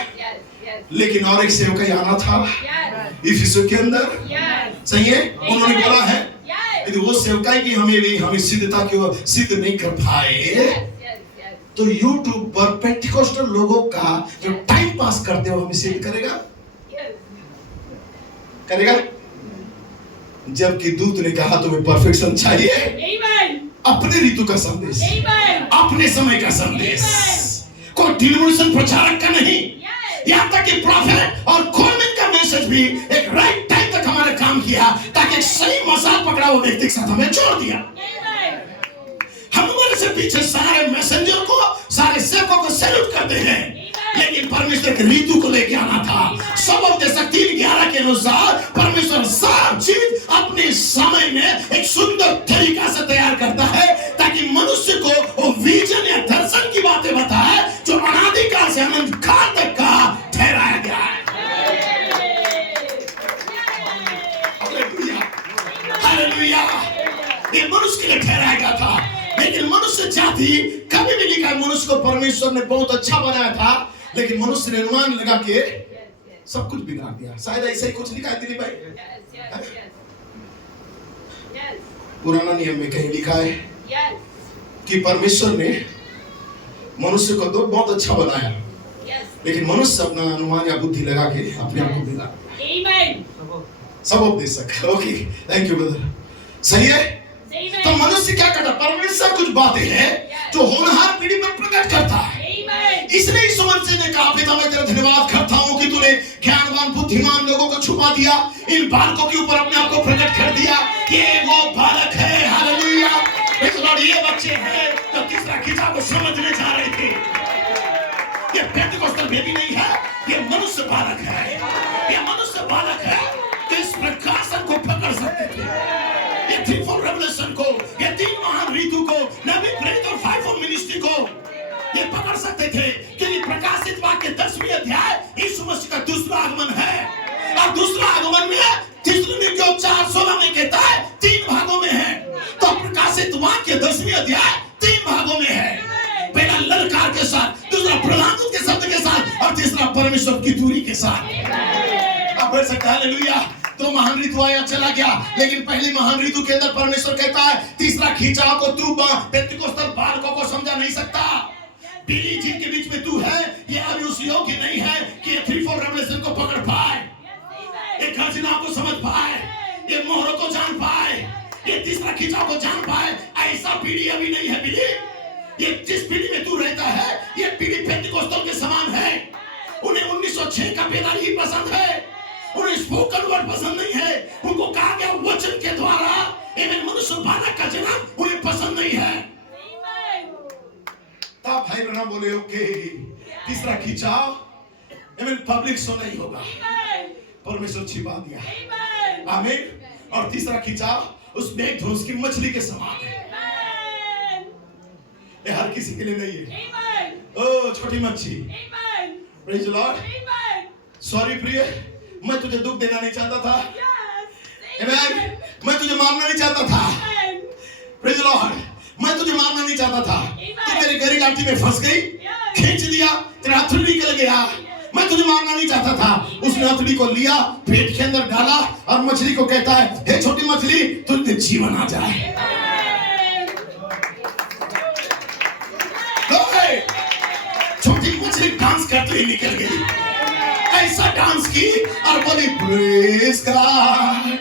लेकिन और एक सेवकाई आना था इफिसुस के अंदर। सही है? उन्होंने बोला है यदि वो सेवकाई की हमें सिद्धता की वो सिद्ध नहीं कर पाए, तो यूट्यूब पर पेंटिकोस्टल लोगों का जो टाइम पास करते हो हमें सिद्ध करेगा। जबकि दूत ने कहा तुम्हें परफेक्शन चाहिए, अपने ऋतु का संदेश, अपने समय का संदेश, कोई डिनोमिनेशन प्रचारक का नहीं। यहाँ तक कि प्रॉफेट और कॉलमेन का मैसेज भी एक राइट टाइम तक हमारे काम किया, ताकि एक सही मसाल पकड़ा वो व्यक्ति के साथ हमें जोड़ दिया। हम लोगों से पीछे सारे मैसेंजर को, सारे सेवकों को सैल्यूट करते हैं, लेकिन परमेश्वर के ऋतु को लेके आना था। सब ऑफ 3:11 के अनुसार परमेश्वर सब चीज अपने समय में एक सुंदर तरीका से तैयार करता है, ताकि मनुष्य को वो विजन या दर्शन की बातें बताए साथ ही कभी भी लिखा है मनुष्य को परमेश्वर ने बहुत अच्छा बनाया था, लेकिन मनुष्य ने अनुमान लगा के सब कुछ बिगाड़ दिया। शायद ऐसा ही कुछ लिखा है दिलीप भाई। पुराना नियम में कहीं लिखा है कि परमेश्वर ने मनुष्य को तो बहुत अच्छा बनाया, लेकिन मनुष्य अपना अनुमान या बुद्धि लगा के अपने आप को बिगाड़ दिया। सब उपदेशक, ओके, थैंक यू ब्रदर, सही है। तो मनुष्य क्या करता? परमेश्वर कुछ बातें हैं जो होनहार पीढ़ी पर प्रकट करता है। इसलिए यीशु मसीह ने कहा, पिता मैं तेरा धन्यवाद करता हूँ कि तूने ज्ञानवान बुद्धिमान लोगों को छुपा दिया, इन बालकों के ऊपर अपने आप को प्रकट कर दिया। ये वो बालक है, हालेलुया, ये बच्चे हैं जो तीसरा खिंचाव को समझने जा रहे थे। ये पेंटिकोस्टल बेबी नहीं है, ये मनुष्य बालक है, ये मनुष्य बालक है तो इस प्रकाशन को पकड़ सकते थे। ये थ्रीफोल्ड रेवलेशन को, ये तीन महान ऋतु को, नबी, प्रेरित और फाइवफोल्ड मिनिस्ट्री को ये पकड़ सकते थे, क्योंकि प्रकाशित वाक्य 10वीं अध्याय यीशु मसीह का दूसरा आगमन है। और दूसरा आगमन में थिस्सलुनीकियों 4:16 में कहता है 3 भागों में है। तो प्रकाशित वाक्य 10वीं अध्याय 3 भागों में है। पहला ललकार के साथ, दूसरा प्रधान दूत के शब्द के साथ, और तीसरा परमेश्वर की दूरी के साथ। आप पढ़ सकते हैं, हालेलुया। तो महान ऋतु आया चला गया, लेकिन पहली महान ऋतु के अंदर परमेश्वर कहता है तीसरा खिंचाव को तू पेंटिकोस्टल बालकों को समझा नहीं सकता। पीली जिनके बीच में तू है, ये अभी उस योग्य नहीं है कि ये थ्रीफोल्ड रेवलेशन को पकड़ पाए, एक खजना को समझ पाए, ये मोहरों को जान पाए, ये तीसरा खिंचाव को जान पाए। ऐसा पीढ़ी अभी नहीं है पीढ़ी। ये जिस पीढ़ी में तू रहता है, ये पीढ़ी पेंटिकोस्टल के समान है। उन्हें 1906 का पेदार ही पसंद है, उन्हें स्पोकन वर्ड पसंद नहीं है। उनको कहा गया वचन के द्वारा, एवं मनुष्य बालक का जन्म उन्हें पसंद नहीं है। तब भाई ब्रह्म बोले ओके, तीसरा खिंचाव एवं पब्लिक सो नहीं होगा, परमेश्वर छिपा दिया, आमीन। और तीसरा खिंचाव उस मेघधनुष की मछली के समान है। ये हर किसी के लिए नहीं है। ओ छोटी मच्छी, प्रेज द लॉर्ड। सॉरी प्रिय, मैं तुझे दुख देना नहीं चाहता था, आमीन। मैं तुझे मारना नहीं चाहता था, प्रेज द लॉर्ड। मैं तुझे मारना नहीं चाहता था, तू मेरे गहरी लाठी में फंस गई, खींच दिया, तेरा हथेली निकल गया। मैं तुझे मारना नहीं चाहता था। उसने हथेली को लिया, पेट के अंदर डाला और मछली को कहता है, हे छोटी मछली, तुझे जीवन आ जाए। छोटी मछली डांस करते हुए निकल गई, ऐसा डांस की और बोली praise God,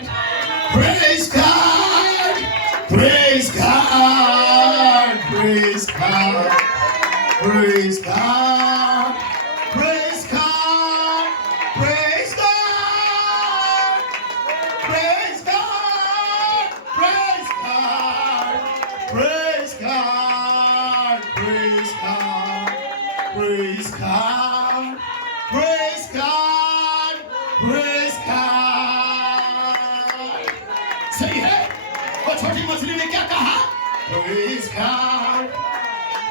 praise God, praise God, praise God, praise God, praise God, praise God, praise God, praise God, praise God, praise God, praise God, praise God, praise God. सही है। वो छोटी मछली ने क्या कहा? Praise God,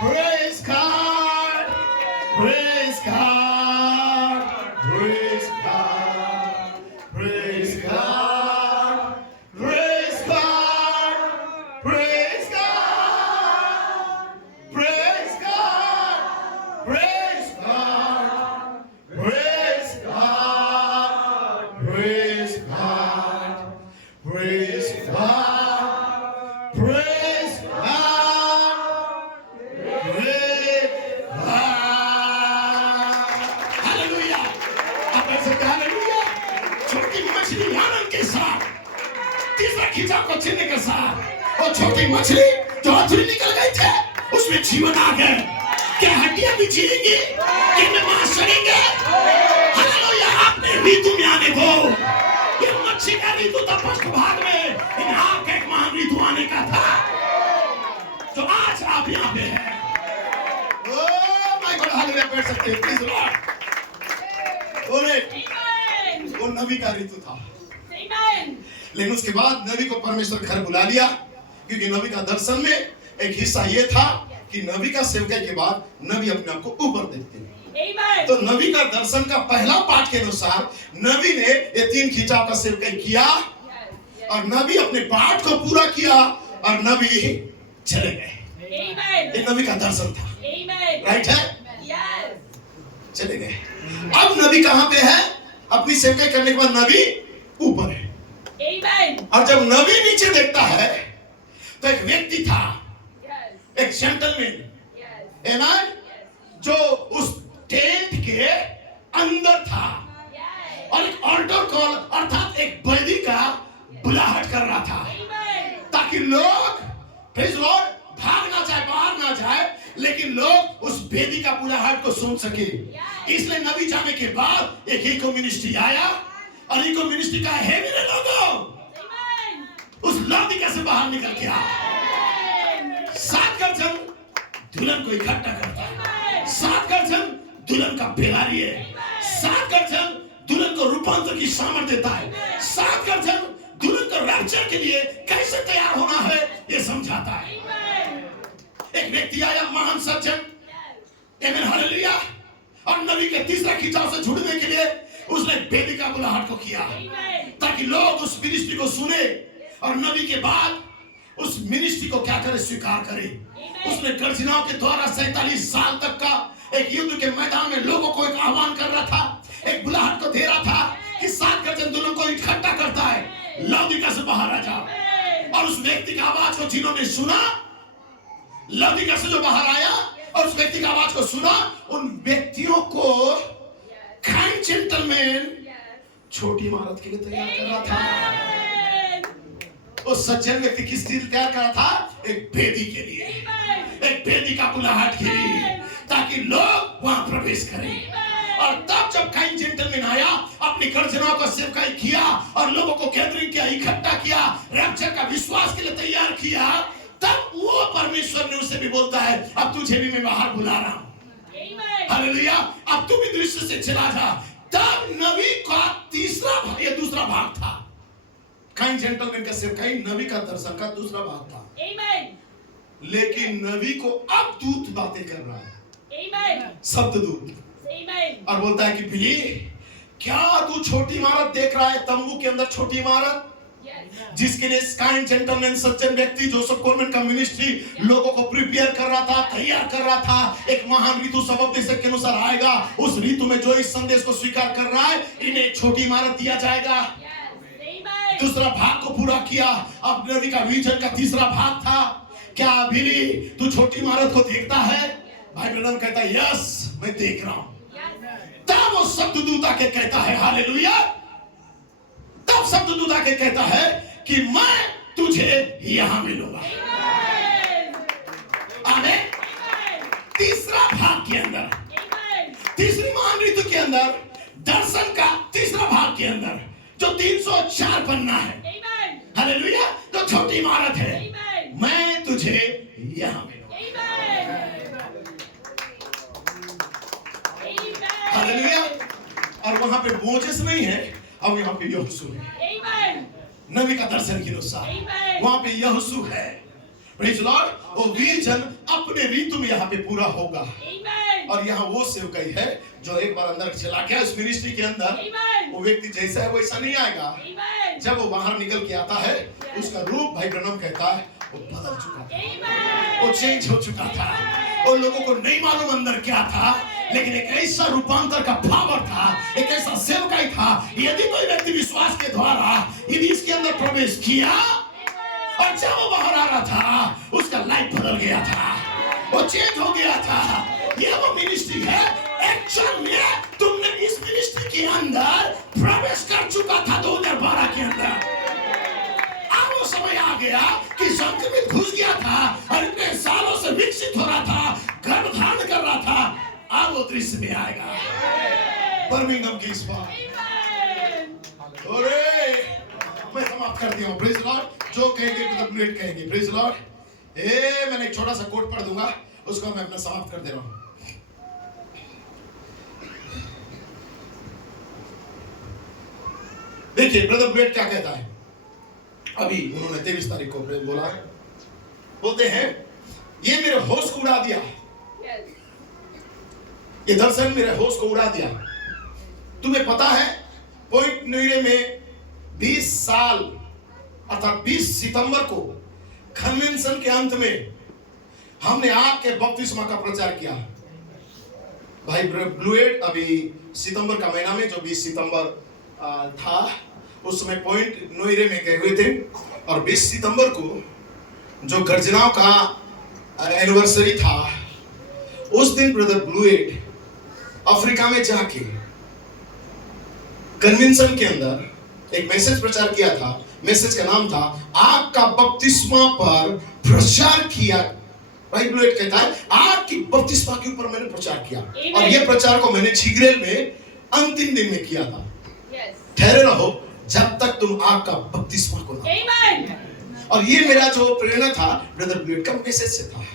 praise God, praise God, praise God, praise God, praise God, praise God, praise God, praise God, praise God, praise God, praise God, praise God, hallelujah. आप ऐसे हालेलुया। छोटी मछली आनंद के साथ, तीसरा खिंचाव को छीनने के साथ, और छोटी मछली जो हथेली निकल गई थे, उसमें जीवन आ गए। क्या हड्डियां भी जिएंगी? क्या में मांस सड़ेंगे? हालेलुया। आपने ऋतु में आने को, ये मच्छी का ऋतु था फर्स्ट भाग में, इन आपका एक महान ऋतु आने का था, तो आज आप यहाँ पे हैं। ओह माय गॉड, हालेलुया पढ़ सकते हैं प्लीज लॉर्ड। वो नबी का ऋतु था, लेकिन उसके बाद नबी को परमेश्वर घर बुला लिया, क्योंकि नबी का दर्शन में एक हिस्सा ये था कि नबी का सेवकाई के बाद नबी अपने आप को ऊपर देखते हैं। तो नबी का दर्शन का पहला पाठ के अनुसार नबी ने ये 3 खिंचाव का सेवकाई किया, और नबी अपने पाठ को पूरा किया, और नबी चले गए। ये नबी का दर्शन था, राइट है? चले गए। अब नबी कहां पे है? अपनी सेवकाई करने के बाद नबी ऊपर है। और जब नबी नीचे देखता है तो एक व्यक्ति था, एक जेंटलमैन, जो उस टेंट के अंदर था और एक ऑल्टर कॉल अर्थात एक वेदी का बुलाहट कर रहा था ताकि लोग प्रेज़ लॉर्ड भाग ना जाए, बाहर ना जाए, लेकिन लोग उस वेदी का बुलाहट को सुन सके। इसलिए नबी जाने के बाद एक इको मिनिस्ट्री आया और इको मिनिस्ट्री का है मेरे लोगों, उस लौदिका से बाहर निकल के आया। 7 गर्जन दुल्हन को इकट्ठा करता है, 7 गर्जन दुल्हन का बेगारी है, 7 गर्जन दुल्हन को रूपांतर की सामर्थ्य देता है, 7 गर्जन दुल्हन को रैप्चर के लिए कैसे तैयार होना है ये समझाता है। एक व्यक्ति आया, महान सज्जन, आमीन हालेलुया, और नबी के तीसरा खिंचाव से जुड़ने के लिए उसने वेदी का बुलाहट को किया ताकि लोग उस मिनिस्ट्री को सुने और नबी के बाद उस मिनिस्ट्री को क्या करे, स्वीकार करे। उसने गर्जनाओं के द्वारा 47 साल तक का एक युद्ध के मैदान में लोगों को एक आह्वान कर रहा था, एक बुलाहट को दे रहा था कि 7 गर्जन दुल्हन को इकट्ठा करता है, लौदिका से बाहर आ जाओ। और उस व्यक्ति की आवाज को जिन्होंने सुना, लौदिका से जो बाहर आया और उस व्यक्ति की आवाज को सुना, उन व्यक्तियों को काइंड जेंटलमैन छोटी इमारत के लिए तैयार कर रहा था। उस सज्जन व्यक्ति किस चीज तैयार कर रहा था? एक वेदी के लिए, एक वेदी का बुलाहट के लिए, ताकि लोग वहां प्रवेश करें। और तब जब काइंड जेंटलमैन आया, अपनी गर्जनाओं को सेवकाई किया और लोगों को गैदरिंग किया, इकट्ठा किया, रैप्चर का विश्वास के लिए तैयार किया, तब वो परमेश्वर ने उसे भी बोलता है, अब तुझे भी मैं बाहर बुला रहा हूं, हालेलुया, अब तू भी दृश्य से चला जा। तब नबी का तीसरा भाग, ये दूसरा भाग था, काइंड जेंटलमैन का सेवकाई नबी का दर्शन का दूसरा भाग था। लेकिन नबी को अब दूत बातें कर रहा है, शब्द दूत, और बोलता है कि बिली, क्या तू छोटी इमारत देख रहा है, तंबू के अंदर छोटी इमारत, जिसके लिए काइंड जेंटलमैन सज्जन व्यक्ति जोसेफ कोलमैन का मिनिस्ट्री लोगों को प्रिपेयर कर रहा था, तैयार कर रहा था। एक महान ऋतु सबब देश के अनुसार आएगा, उस ऋतु में जो इस संदेश को स्वीकार कर रहा है, इन्हें एक छोटी इमारत दिया जाएगा। दूसरा भाग को पूरा किया। अब नबी का विजन का तीसरा भाग था, क्या बिली तू छोटी इमारत को देखता है? भाई ब्रदर कहता है यस, मैं देख रहा हूं। तब वो शब्द दूत आके कहता है, हालेलुया, तब शब्द दूत आके कहता है कि मैं तुझे यहां मिलूंगा। आमीन। तीसरा भाग के अंदर, तीसरी महान ऋतु के अंदर, दर्शन का तीसरा भाग के अंदर जो 304 पन्ना है, हालेलुया, जो छोटी इमारत है, मैं तुझे यहां मिलूंगा। हालेलुया। और वहां पे मोजेस नहीं है, अब यहाँ पे यहोशू है, नबी का दर्शन के अनुसार वहां पे यहोशू है। Praise Lord. वो विजन अपने ऋतु में यहाँ पे पूरा होगा। और यहाँ वो सेवकाई है जो एक बार अंदर चला गया इस मिनिस्ट्री के अंदर, वो व्यक्ति जैसा है वैसा नहीं आएगा। जब वो बाहर निकल के आता है, उसका रूप भाई ब्रनम कहता है वो बदल चुका था, वो चेंज हो चुका था। और लोगों को नहीं मालूम अंदर क्या था, लेकिन एक ऐसा रूपांतर का पावर था, एक ऐसा सेवकाई था। यदि कोई व्यक्ति विश्वास के द्वारा यदि इसके अंदर प्रवेश किया और जब वो बाहर आ रहा था, उसका लाइफ बदल गया था, वो चेंज हो गया था। ये वो मिनिस्ट्री है एक्चुअल में तुमने इस मिनिस्ट्री के अंदर प्रवेश कर चुका था 2012 के अंदर। अब वो समय आ गया कि संक्रमित घुस गया था और इतने सालों से विकसित हो रहा था, गर्भ धारण कर रहा था। अब वो दृश्य में आएगा बर्मिंघम की इस बार। मैं समाप्त कर दिया हूँ। Praise Lord. जो कहेंगे मतलब लेट कहेंगे। Praise Lord. मैंने एक छोटा सा कोट पढ़ दूंगा, उसको मैं अपना समाप्त कर दे रहा हूँ। देखिए ब्रदर ब्लेड क्या कहता है, अभी उन्होंने 23 तारीख को बोला है, बोलते हैं ये मेरे होश को उड़ा दिया, ये दर्शन मेरे होश को उड़ा दिया। तुम्हें पता है पॉइंट न्यूरे में 20 साल अर्थात 20 सितंबर को कन्वेंशन के अंत में हमने आग के बपतिस्मा का प्रचार किया। भाई ब्लूएड अभी सितंबर का महीना में, जो 20 सितंबर था, उस समय पॉइंट नोएरे में गए हुए थे, और 20 सितंबर को जो गर्जनाओं का एनिवर्सरी था, उस दिन ब्रदर ब्लूएड अफ्रीका में जाके कन्वेंशन के अंदर एक मैसेज प्रचार किया था। मैसेज का नाम था आग का बपतिस्मा पर प्रचार किया। भाई ब्लूएड कहता है आग की बपतिस्मा के ऊपर मैंने प्रचार किया, और ये प्रचार को मैंने छिग्रेल में अंतिम दिन में किया था। ठहरे रहो जब तक तुम आग का बपतिस्मा को ना। और ये मेरा जो प्रेरणा था ब्रदर ब्लूएड का मैसेज से था,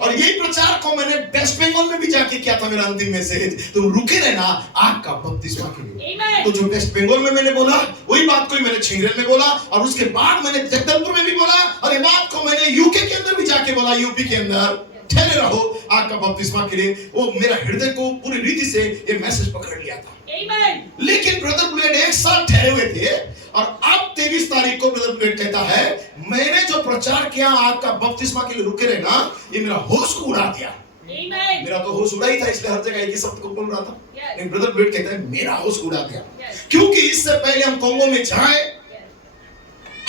और यही प्रचार को मैंने वेस्ट बंगाल में भी जाके किया था। मेरा अंतिम मैसेज, तुम रुके रहना आग का बपतिस्मा के लिए। तो जो वेस्ट बंगाल में मैंने बोला वही बात को मैंने छिंगरेल में बोला, और उसके बाद मैंने जगदलपुर में भी बोला, और ये बात को मैंने यूके के अंदर भी जाके बोला, यूपी के अंदर। ठहरे रहो आग का बपतिस्मा के लिए। वो मेरा हृदय को पूरी रीति से ये मैसेज पकड़ लिया था। लेकिन ब्रदर ब्लूएड एक साल ठहरे हुए थे, और अब 23 तारीख को ब्रदर ब्लूएड कहता है मैंने जो प्रचार किया आग का बपतिस्मा के लिए रुके रहना, ये मेरा होश को उड़ा दिया। मेरा तो होश उड़ा ही था, इसलिए हर जगह एक ही शब्द को बोल रहा था। लेकिन ब्रदर ब्लूएड कहता है मेरा होश उड़ा दिया, क्योंकि इससे पहले हम कोंगो में जाए,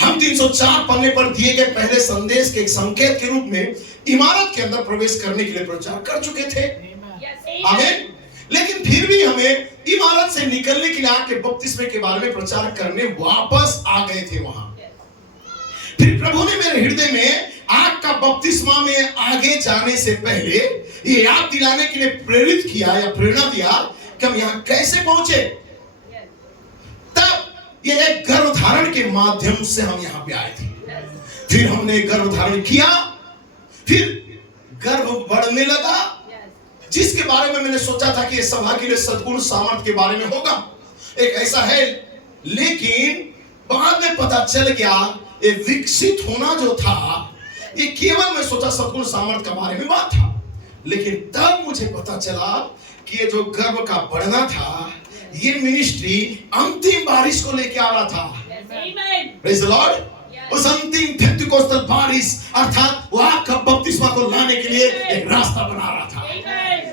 हम 304 पन्ने पर दिए गए पहले संदेश के एक संकेत के रूप में इमारत के अंदर प्रवेश करने के लिए प्रचार कर चुके थे। आमीन। लेकिन फिर भी हमें इमारत से निकलने के लिए आग के बपतिस्मे के बारे में प्रचार करने वापस आ गए थे वहां। फिर प्रभु ने मेरे हृदय में आग का बपतिस्मा में आगे जाने से पहले ये याद दिलाने के लिए प्रेरित किया या प्रेरणा दिया कि हम यहां कैसे पहुंचे। तब ये एक गर्भधारण के माध्यम से हम यहां पे आए थे। फिर हमने गर्भधारण किया, फिर गर्भ बढ़ने लगा, जिसके बारे में मैंने सोचा था कि इस सभा के लिए सद्गुण सामर्थ के बारे में होगा, एक ऐसा है। लेकिन बाद में पता चल गया ये विकसित होना जो था, ये केवल मैं सोचा सद्गुण सामर्थ के बारे में बात था। लेकिन तब मुझे पता चला कि ये जो गर्भ का बढ़ना था, ये मिनिस्ट्री अंतिम बारिश को लेके आ रहा था। Praise the Lord. उस अंतिम पेंटिकोस्टल बारिश अर्थात वो आग का बपतिस्मा को लाने के लिए एक रास्ता बना रहा था,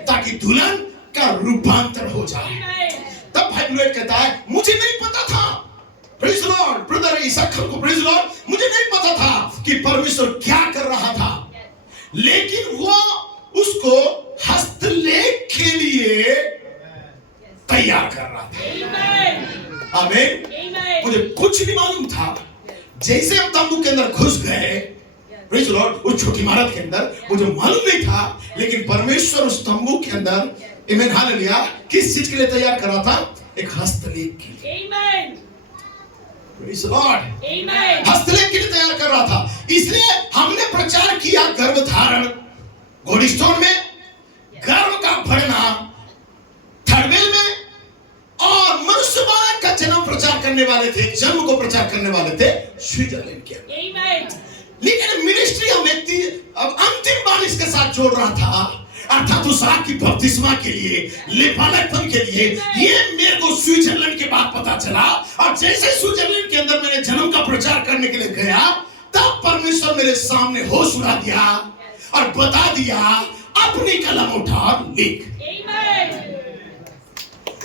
ताकि दुल्हन का रूपांतर हो जाए। तब भाई ब्लूएड कहता है मुझे नहीं पता था, प्रेज़ द लॉर्ड, ब्रदर इसहाक को प्रेज़ द लॉर्ड, मुझे नहीं पता था कि परमेश्वर क्या कर रहा था, लेकिन वो उसको हस्तलेख के लिए तैयार कर रहा था। आमीन। मुझे कुछ नहीं मालूम था। जैसे हम तंबू के अंदर घुस गए, प्रेज़ द लॉर्ड, उस छोटी इमारत के अंदर, मुझे मालूम नहीं था, लेकिन परमेश्वर उस तंबू के अंदर, आमीन हालेलुया, किस चीज के लिए तैयार कर रहा था? एक हस्तलेख के लिए। आमीन। Praise the Lord. आमीन। हस्तलेख के लिए तैयार कर रहा था। इसलिए हमने प्रचार किया गर्भधारण गोडिस्टोन में, गर्भ का बढ़ना थर्डवेल में, और मनुष्य बालक का जन्म प्रचार करने वाले थे, जन्म को प्रचार करने वाले थे स्विट्जरलैंड के अंदर। लेकिन मिनिस्ट्री हमें अब अंतिम बारिश के साथ जोड़ रहा था, अर्थात उस आग की बपतिस्मा के लिए, लेपालकपन के लिए। ये मेरे को स्विट्जरलैंड के बाद पता चला, और जैसे स्विट्जरलैंड के अंदर मैंने जन्म का प्रचार करने के लिए गया, तब परमेश्वर मेरे सामने होश उड़ा दिया और बता दिया अपनी कलम उठा और लिख।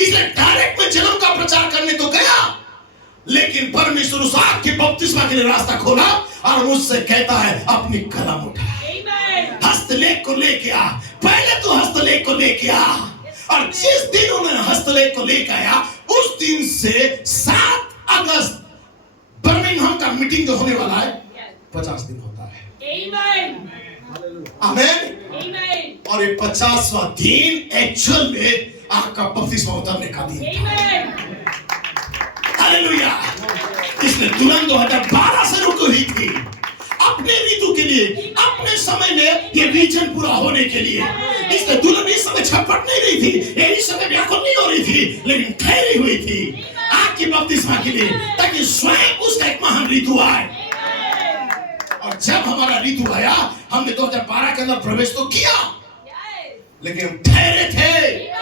इसलिए डायरेक्ट में जन्म का प्रचार करने तो गया, लेकिन परमेश्वर उस आग के बपतिस्मा के लिए रास्ता खोला और मुझसे कहता है अपनी कलम उठा, हस्तलेख को लेके आ। पहले तो हस्तलेख को लेके आ, और जिस दिन उन्होंने हस्तलेख को लेके आया, उस दिन से 7 अगस्त बर्मिंघम का मीटिंग जो होने वाला है 50 दिन होता है। आमीन। और ये 50वां दिन एक्चुअल में आग का बपतिस्मा उतरने का दिन था। हालेलुया। इसलिए दुल्हन 2012 से रुकी हुई थी, अपने ऋतु के लिए, अपने समय में ये विजन पूरा होने के लिए। इसलिए दुल्हन इस समय छटपट नहीं रही थी, इस समय व्याकुल नहीं हो रही थी, लेकिन ठहरी हुई थी आग की बपतिस्मा के लिए, ताकि स्वयं उसका एक महान ऋतु आए। और जब हमारा ऋतु आया, हमने 2012 के अंदर प्रवेश तो किया, लेकिन हम ठहरे थे।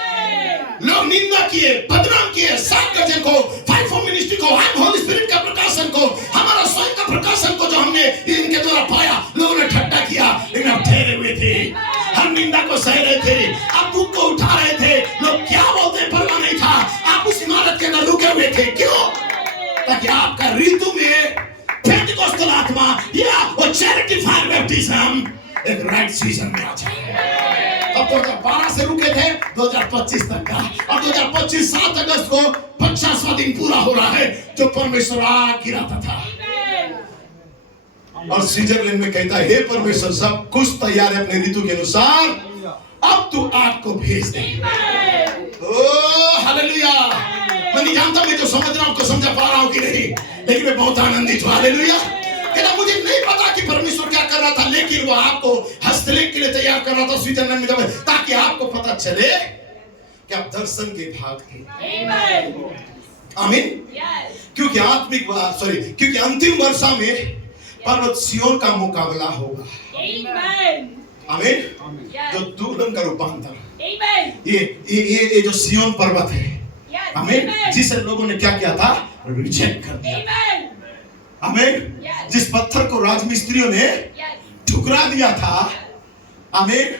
लोग निंदा किए, बदनाम किए, 7 गजन को, 5 मिनिस्ट्री को, होली स्पिरिट का प्रकाशन को, हमारा स्वयं का प्रकाशन को जो हमने इनके द्वारा पाया, लोगों ने ठट्टा किया, लेकिन हम ठहरे हुए थे। में थे। क्यों? ताकि आपका ऋतु में पेंटिकोस्टल आत्मा या वो चैरिटी फायर बैप्टिज्म एक राइट सीजन में आ जाए। अब 2012 से रुके थे 2025 तक का, और 2025 7 अगस्त को 50वां दिन पूरा हो रहा है जो परमेश्वर आग गिराता था। और स्विट्जरलैंड में कहता है, हे परमेश्वर सब कुछ तैयार है अपने ऋतु के अनुसार, अब तू आग को भेज दे। Oh hallelujah. मैं नहीं जानता मैं जो समझ रहा हूं आपको समझा पा रहा हूं कि नहीं, लेकिन मैं बहुत आनंदित हूं। हालेलुया। कहता मुझे नहीं पता कि परमेश्वर क्या कर रहा था, लेकिन वो आपको हस्तलेख के लिए तैयार कर रहा था स्विट्जरलैंड में जब, ताकि आपको पता चले कि आप दर्शन के भाग थे। आमीन। क्योंकि क्योंकि अंतिम वर्षा में पर्वत सिय्योन का मुकाबला होगा। आमीन। जो दुल्हन का रूपांतर, ये जो सिय्योन पर्वत है, आमीन, जिसे लोगों ने क्या किया था, रिजेक्ट कर दिया। आमीन। जिस पत्थर को राजमिस्त्रियों ने ठुकरा दिया था, आमीन,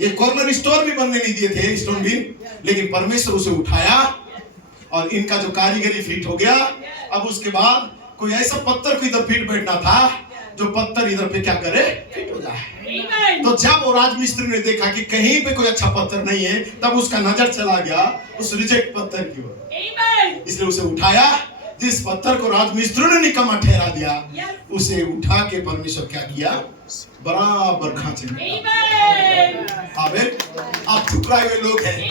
ये कॉर्नर स्टोर भी बनने नहीं दिए थे, स्टोन भी, लेकिन परमेश्वर उसे उठाया और इनका जो कारीगरी फिट हो गया। अब उसके बाद कोई ऐसा पत्थर को इधर फिट बैठना था जो पत्थर इधर पे क्या करे, फिट हो जाए। तो जब वो राजमिस्त्री ने देखा कि कहीं पे कोई अच्छा पत्थर नहीं है, तब उसका नजर चला गया उस रिजेक्ट पत्थर की ओर, इसलिए उसे उठाया। जिस पत्थर को राजमिस्त्री ने निकम्मा ठहरा दिया, उसे उठा के परमेश्वर क्या किया, बराबर खांचे में। आमीन। आप ठुकराए हुए लोग हैं,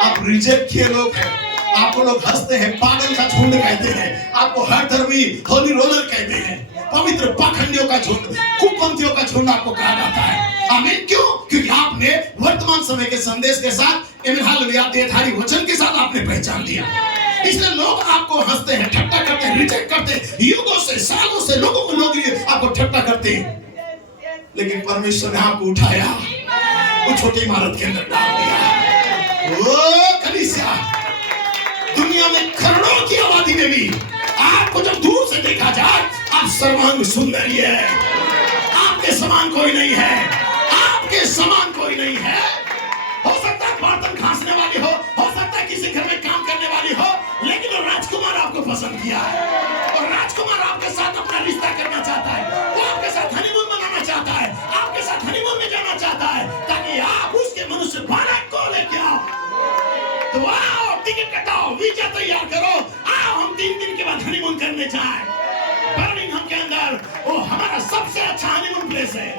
आप रिजेक्ट किए लोग हैं, आपको लोग हंसते हैं, पागल का झुंड कहते हैं, आपको हर धर्मी होली रोलर कहते हैं, पवित्र पाखंडियों का झुंड, कुपंथियों का झुंड आपको कहा जाता है। आमीन। क्यों? क्योंकि आपने वर्तमान समय के संदेश के साथ, हालेलुया, देहधारी वचन के साथ आपने पहचान लिया। इसलिए लोग आपको हंसते हैं, ठट्टा करते हैं, रिजेक्ट करते हैं, युगों से सालों से लोगों को लोग आपको ठट्टा करते हैं, लेकिन परमेश्वर ने आपको उठाया, वो छोटी इमारत के अंदर डाल दिया। ओ कलीसिया, दुनिया में करोड़ों की आबादी में भी आपको जब दूर से देखा जाए, आप सर्वांग सुंदर ही है, आपके समान कोई नहीं है, आपके समान कोई नहीं है। हो सकता है बर्तन खांसने वाली हो सकता है किसी घर में काम करने वाली हो, लेकिन वो राजकुमार आपको पसंद किया है, और राजकुमार आपके साथ अपना रिश्ता करना चाहता है, वो आपके साथ हनीमून मनाना चाहता है, आपके साथ हनीमून में जाना चाहता है, ताकि आप उसके मनुष्य बालक को लेके आओ। तो आओ, टिकट कटाओ, वीजा तैयार करो, आओ हम 3 दिन के बाद हनीमून करने जाएं। बर्मिंघम के अंदर वो हमारा सबसे अच्छा हनीमून प्लेस है।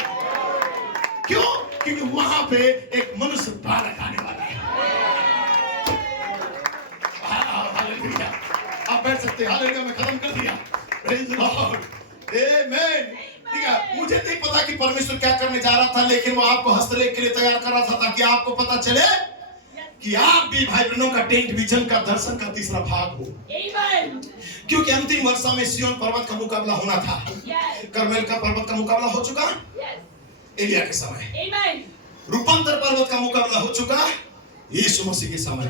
क्यों? क्योंकि वहां पे एक मनुष्य बालक आने वाला है। हालेलुया। आप बैठ सकते हैं। हालेलुया। मैं खत्म कर दिया। Praise the Lord. आमीन। ठीक है, मुझे नहीं पता कि परमेश्वर क्या करने जा रहा था, लेकिन वो आपको हस्तलेख के लिए तैयार कर रहा था, ताकि आपको पता चले कि आप भी भाई बहनों का टेंट विजन का दर्शन का तीसरा भाग हो। क्योंकि अंतिम वर्षा में सिय्योन पर्वत का मुकाबला होना था। कर्मेल का पर्वत का मुकाबला हो चुका, एलिया के समय। रूपांतर पर्वत का मुकाबला हो चुका यीशु मसीह के समय।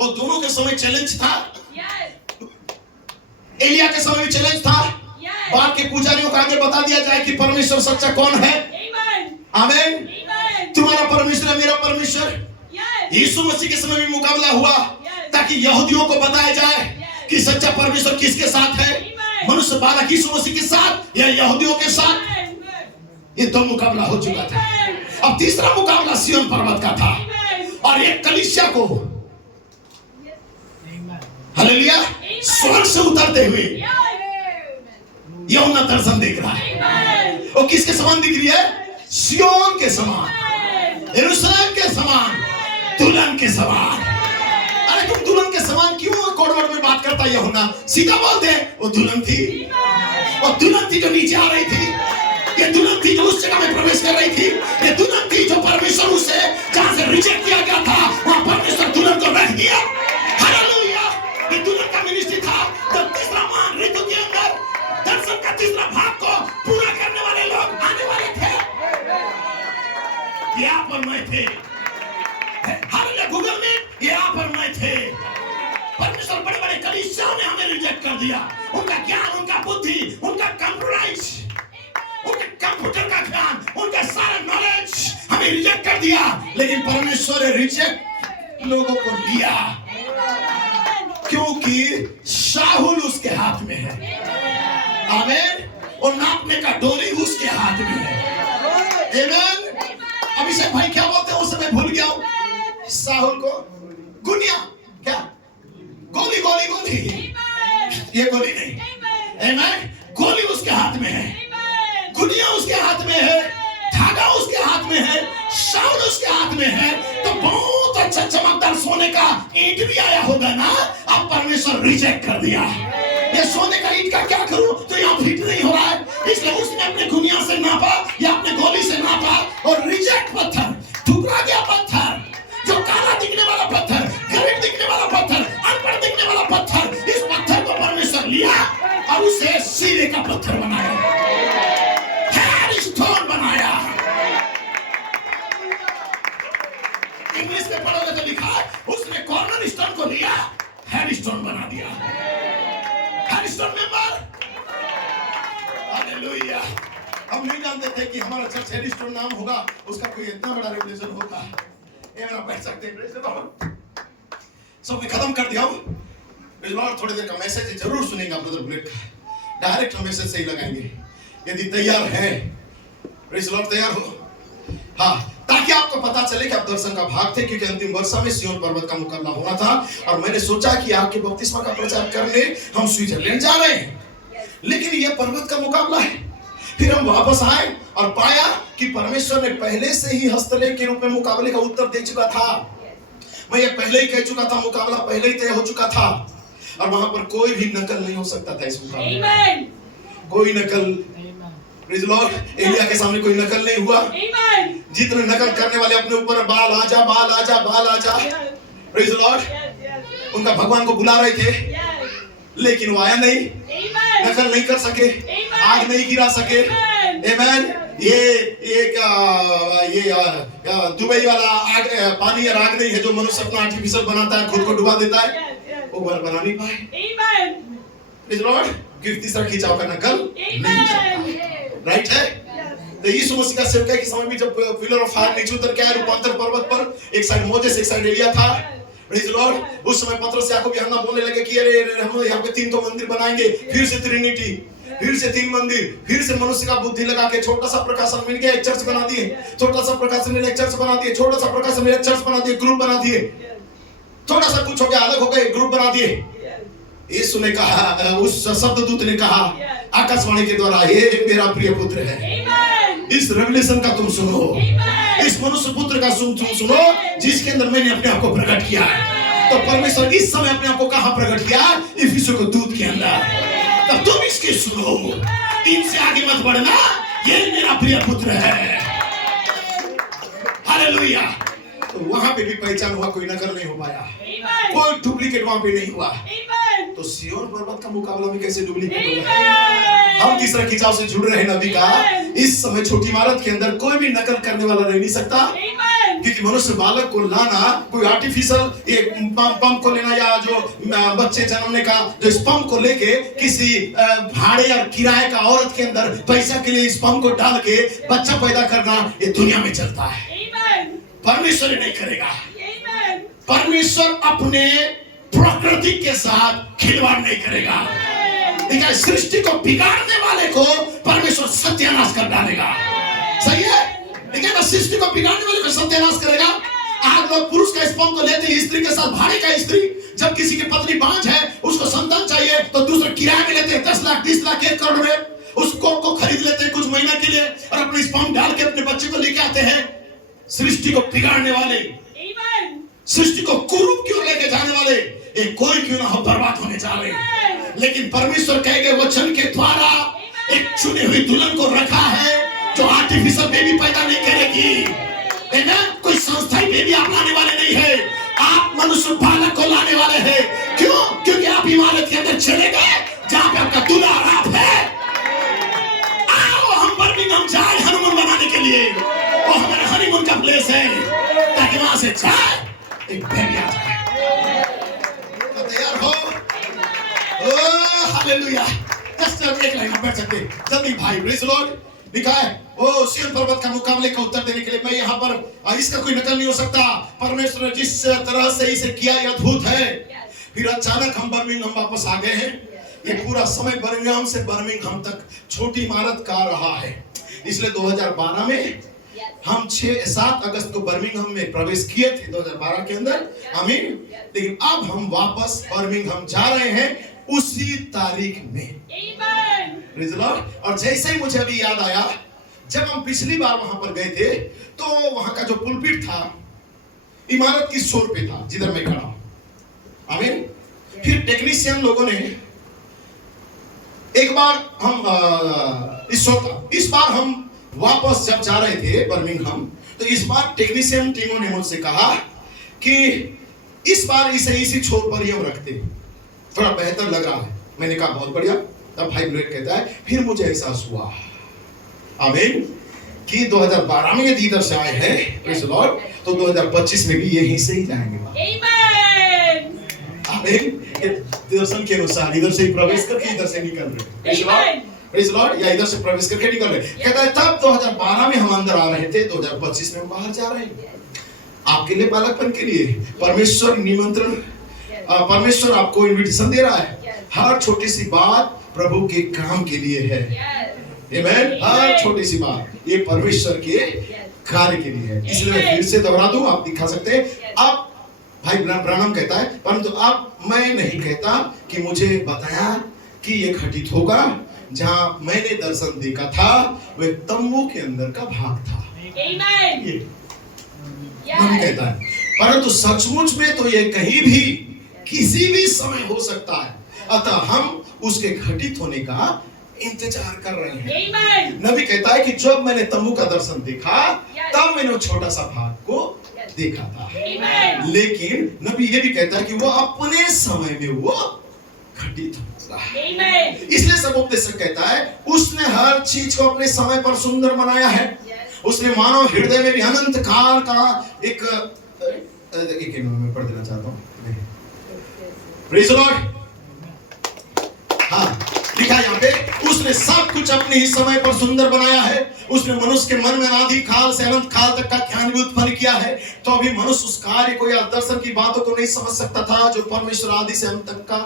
और दोनों के समय चैलेंज था। एलिया के समय भी चैलेंज था। बाप के पुजारियों को आगे बता दिया जाए कि परमेश्वर सच्चा कौन है। आमीन। तुम्हारा परमेश्वर, मेरा परमेश्वर। यीशु मसीह के समय भी मुकाबला हुआ, ताकि यहूदियों को बताया जाए कि सच्चा परमेश्वर किसके साथ है, मनुष्य बालक यीशु मसीह के साथ या यहूदियों के साथ। ये 2 मुकाबला हो चुका था। अब तीसरा मुकाबला सिय्योन पर्वत का था, और एक कलीसिया को हालेलुया स्वर्ग से उतरते हुए यूहन्ना दर्शन देख रहा है। वो किसके समान दिख रही है? सिय्योन के समान, यरूशलेम के समान, दुल्हन के समान। अरे तुम दुल्हन के समान क्यों कोडवर्ड में बात करता है यूहन्ना? सीधा बोलते हैं, वो दुल्हन थी, वो दुल्हन थी जो नीचे आ रही थी, ये दुल्हन थी जो उस जगह में प्रवेश कर रही थी, ये दुल्हन थी जो परमेश्वर उसे जहां से रिजेक्ट किया गया था, वहां परमेश्वर दुल्हन को रख दिया। हालेलुया। ये दुल्हन का मिनिस्ट्री था। जब तीसरा महान ऋतु के अंदर दर्शन का तीसरा भाग को पूरा करने वाले लोग आने वाले थे, यहाँ पर मैं थे। हालेलुया। गूगल में यहाँ पर मैं थे। परमेश्वर बड़े बड़े कलीसियाओं ने हमें रिजेक्ट कर दिया। उनका ज्ञान, उनका बुद्धि, उनका कंप्यूटराइज, उनके कंप्यूटर का ज्ञान, उनका सारा नॉलेज हमें रिजेक्ट कर दिया। लेकिन परमेश्वर ने रिजेक्ट लोगों को लिया। क्योंकि शाहुल उसके हाथ में है। आमीन। और नापने का डोरी उसके हाथ में है। आमीन। अभिषेक भाई क्या बोलते हैं उस समय भूल गया हूं। शाहुल को गुनिया क्या गोली गोली गोली, ये गोली नहीं। आमीन। गोली उसके हाथ में है, गुनिया उसके हाथ में है, धागा उसके हाथ में है, शाउल उसके हाथ में है। तो बहुत अच्छा चमकदार सोने का ईंट भी आया होगा ना, अब परमेश्वर रिजेक्ट कर दिया। ये सोने का ईंट का क्या करूं, तो यहाँ फिट नहीं हो रहा है, इसलिए उसने अपने गुनिया से नापा या अपने गोली से नापा और रिजेक्ट पत्थर, ठुकरा गया पत्थर, जो काला दिखने वाला पत्थर, गरीब दिखने वाला पत्थर, अनपढ़ दिखने वाला पत्थर, इस पत्थर को परमेश्वर लिया और उसे सीरे का पत्थर बनाया, हेड स्टोन बनाया। इंग्लिश में पढ़ोगे तो लिखा है उसने कॉर्नर स्टोन को लिया, हेड स्टोन बना दिया। Head stone member, hallelujah. हम नहीं जानते थे कि हमारा चर्च हेड स्टोन नाम होगा, उसका कोई इतना बड़ा रेवोल्यूशन होगा। ये मेरा बैठ सकते हैं। सब मैं खत्म कर दिया हूं। इस बार थोड़ी देर का मैसेज जरूर सुनेगा ब्रदर बुलेट का, डायरेक्ट हम मैसेज सही लगाएंगे यदि तैयार है। प्रेज़ द लॉर्ड, तैयार हो? हाँ, ताकि आपको पता चले कि आप दर्शन का भाग थे, क्योंकि अंतिम वर्षा में सिय्योन पर्वत का मुकाबला होना था और मैंने सोचा कि आपके बपतिस्मा का प्रचार करने हम स्विट्जरलैंड जा रहे हैं, लेकिन यह पर्वत का मुकाबला है। फिर हम वापस आए और पाया कि परमेश्वर ने पहले से ही हस्तलेख के रूप में मुकाबले का उत्तर दे चुका था। मैं ये पहले ही कह चुका था, मुकाबला पहले ही तय हो चुका था और वहां पर कोई भी नकल नहीं हो सकता था इस मुकाबले में। कोई नकल, प्रेज़ द लॉर्ड, एलिया के सामने कोई नकल नहीं हुआ। जितने नकल करने वाले अपने ऊपर बाल आजा बाल आजा बाल आजा, प्रेज़ द लॉर्ड, उनका भगवान को बुला रहे थे, लेकिन वो आया नहीं, नकल नहीं कर सके, आग नहीं गिरा सके। आमीन। ये दुबई वाला आग, पानी और आग नहीं है जो मनुष्य अपना आर्टिफिशियल बनाता है, खुद को डुबा देता है, वो बना नहीं पाए। Praise the Lord. तीसरा खिंचाव का नकल नहीं चलता, राइट है। तो यीशु मसीह का सेवक के समय भी जब पिलर ऑफ फायर नीचे उतर के आया रूपांतर पर्वत पर, एक साइड मोजेस एक साइड एलिया था, प्रेज़ द लॉर्ड, उस समय पतरस याकूब यूहन्ना बोलने लगे कि अरे हम यहाँ पे 3 तो मंदिर बनाएंगे, फिर से ट्रिनिटी, फिर से 3 मंदिर, फिर से मनुष्य का बुद्धि लगा के छोटा सा प्रकाशन मिल गया, एक चर्च बना दिए, छोटा सा प्रकाशन मिला, एक चर्च बना दिए, छोटा सा प्रकाशन मिला, एक चर्च बना दिए, ग्रुप बना दिए, छोटा सा कुछ हो गया, अलग हो गए, ग्रुप बना दिए। यीशु ने कहा, उस शब्ददूत ने कहा आकाशवाणी के द्वारा, ये मेरा प्रिय पुत्र है, इस रेवलेशन का तुम सुनो, इस मनुष्य पुत्र का तुम सुनो, जिसके अंदर मैंने अपने आप को प्रकट किया है। तो परमेश्वर इस समय अपने आप को कहां प्रकट किया? इफिसियों को दूत के अंदर। तब तुम इसकी सुनो, इनसे आगे मत बढ़ना, ये मेरा प्रिय पुत्र है। हालेलुया। तो वहां पे भी पहचान हुआ, कोई नकल नहीं हो पाया, कोई डुप्लीकेट वहां पे नहीं हुआ। तो सिय्योन पर्वत का मुकाबला में कैसे डुप्लीकेट होगा? हम तीसरा खिंचाव से जुड़ रहे हैं नबी का। इस समय छोटी इमारत के अंदर कोई भी नकल करने वाला रह नहीं सकता, क्योंकि मनुष्य बालक को लाना, कोई आर्टिफिशियल एक पंप को लेना, या जो बच्चे जन्मने का जो स्पर्म को लेके किसी भाड़े या किराए का औरत के अंदर पैसा के लिए स्पर्म को डाल के बच्चा पैदा करना, ये दुनिया में चलता है। परमेश्वर नहीं करेगा। परमेश्वर अपने प्रकृति के साथ खिलवाड़ नहीं करेगा। देखा, सृष्टि को बिगाड़ने वाले को परमेश्वर सत्यानाश कर डालेगा। सही है? देखिए ना, सृष्टि को बिगाड़ने वाले को सत्यानाश करेगा। आज लोग पुरुष का स्पर्म को लेते हैं स्त्री के साथ, भाड़े का स्त्री, जब किसी की पत्नी बांझ है, उसको संतान चाहिए, तो दूसरे किराए में लेते हैं 10 लाख 20 लाख 1 करोड़ में, उसको खरीद लेते हैं कुछ महीना के लिए और अपने स्पर्म डाल के अपने बच्चे को लेके आते हैं। सृष्टि को बिगाड़ने वाले, सृष्टि को कुरूप की ओर लेके जाने वाले, एक कोई क्यों ना हो, बर्बाद होने जा रहे हैं। लेकिन परमेश्वर कहे गए वचन के द्वारा एक चुनी हुई दुल्हन को रखा है, जो आर्टिफिशियल बेबी पैदा नहीं करेगी। कोई संस्थाई बेबी आप लाने वाले नहीं है, आप मनुष्य बालक को लाने वाले हैं। क्यों? क्योंकि आप इमारत के अंदर चले गए जहां पे आपका दूल्हा आप है। आओ हम बर्मिंघम जाए हनीमून बनाने के लिए, वो हमारा हनीमून का प्लेस है, ताकि वहां से जाए एक बेबी आ जाए। तो तैयार हो? हालेलुया। जस्ट एक लाइन बैठ सकते जल्दी भाई। Praise the Lord. लिखा है ओ सिय्योन पर्वत का मुकाबले का उत्तर देने के लिए मैं यहाँ पर, इसका कोई नकल नहीं हो सकता। परमेश्वर ने जिस तरह से इसे किया ये अद्भुत है। फिर अचानक हम बर्मिंघम वापस आ गए हैं। ये पूरा समय बर्मिंघम से बर्मिंघम तक छोटी इमारत का रहा है। इसलिए 2012 में हम 6-7 अगस्त को बर्मिंघम में प्रवेश किए थे 2012 के अंदर, आमीन। लेकिन अब हम वापस बर्मिंघम जा रहे हैं उसी तारीख में, प्रेज़ द लॉर्ड। और जैसे ही मुझे अभी याद आया, जब हम पिछली बार वहां पर गए थे तो वहां का जो पुलपिट था इमारत की शोर पे था जिधर मैं खड़ा हूं, आमीन। फिर टेक्नीशियन लोगों ने एक बार हम इस बार हम वापस जब जा रहे थे बर्मिंघम, तो इस बार टेक्नीशियन टीमों ने मुझसे कहा कि इस बार इसी छोर पर ही हम रखते हैं, थोड़ा बेहतर लग रहा है। मैंने कहा बहुत बढ़िया। तब भाई ब्रेड कहता है फिर मुझे एहसास हुआ, आमीन, कि 2012 में यदि इधर से आए हैं, प्रेज़ द लॉर्ड, तो 2025 में भी यहीं से ही जाएंगे, आमीन। दर्शन के अनुसार इधर से ही प्रवेश करके इधर से निकल रहे, प्रेज़ द लॉर्ड, या इधर से प्रवेश करके निकल रहे। कहता है तब 2012 में हम अंदर आ रहे थे, 2025 में हम बाहर जा रहे हैं। आपके लिए, बालकपन के लिए परमेश्वर निमंत्रण, परमेश्वर आपको इनविटेशन दे रहा है। हर छोटी सी बात प्रभु के काम के लिए है, आमीन। हर छोटी सी बात ये परमेश्वर के कार्य के लिए है। इसलिए मैं फिर से दोहरा दूं, आप दिखा सकते हैं। अब भाई ब्रानम कहता है, परंतु अब मैं नहीं कहता कि मुझे बताया कि ये घटित होगा। जहां मैंने दर्शन देखा था वह तंबू के अंदर का भाग था, आमीन। ये नबी कहता है, परंतु सचमुच में तो ये कहीं भी किसी भी समय हो सकता है। अतः हम उसके घटित होने का इंतजार कर रहे हैं। नबी कहता है कि जब मैंने तंबू का दर्शन देखा तब मैंने छोटा सा भाग को देखा था, लेकिन नबी ये भी कहता है कि वो अपने समय में वो घटित होगा। इसलिए सब उपदेशक कहता है उसने हर चीज को अपने समय पर सुंदर बनाया है। उसने मानव हृदय में भी अनंत काल का एक मैं पढ़ देना चाहता हूँ, प्रेज़ द लॉर्ड। हाँ, लिखा यहाँ पे, उसने सब कुछ अपने ही समय पर सुंदर बनाया है। उसने मनुष्य के मन में अनादि काल से अनंत काल तक का ज्ञान भी उत्पन्न किया है। तो अभी मनुष्य उस कार्य को या दर्शन की बातों को नहीं समझ सकता था जो परमेश्वर आदि से अंत तक का,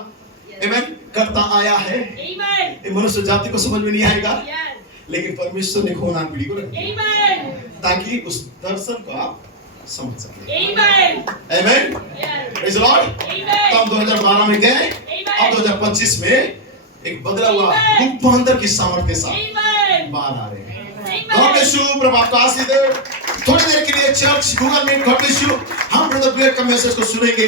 आमीन, करता आया है। ये मनुष्य जाति को समझ में नहीं आएगा, लेकिन परमेश्वर ने खोनान पीढ़ी को रखा ताकि उस दर्शन को आप समझ सके, आमीन, प्रेज़ द लॉर्ड। तो हम 2012 में गए, अब 2025 में एक बदला हुआ रूपांतर की सामर्थ्य के साथ बाहर आ रहे हैं। गॉड ब्लेस यू, प्रभु आपको आशीष दे। थोड़ी देर के लिए church Google Meet, God bless you, हम ब्रदर ब्लेड का मैसेज को सुनेंगे,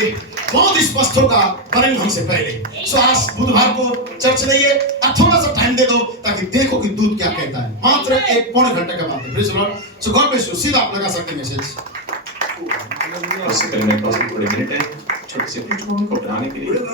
बहुत स्पष्ट होगा बर्मिंघम से पहले। सो आज बुधवार को चर्च नहीं है, अब थोड़ा सा टाइम दे दो ताकि देखो कि दूध क्या कहता है। मात्र 1-पौने घंटे का बात है, praise the Lord. So God bless you, सीधा आप लगा सकते हैं मैसेज। उससे पहले मेरे पास थोड़े मिनट है छोटे से को बनाने के लिए।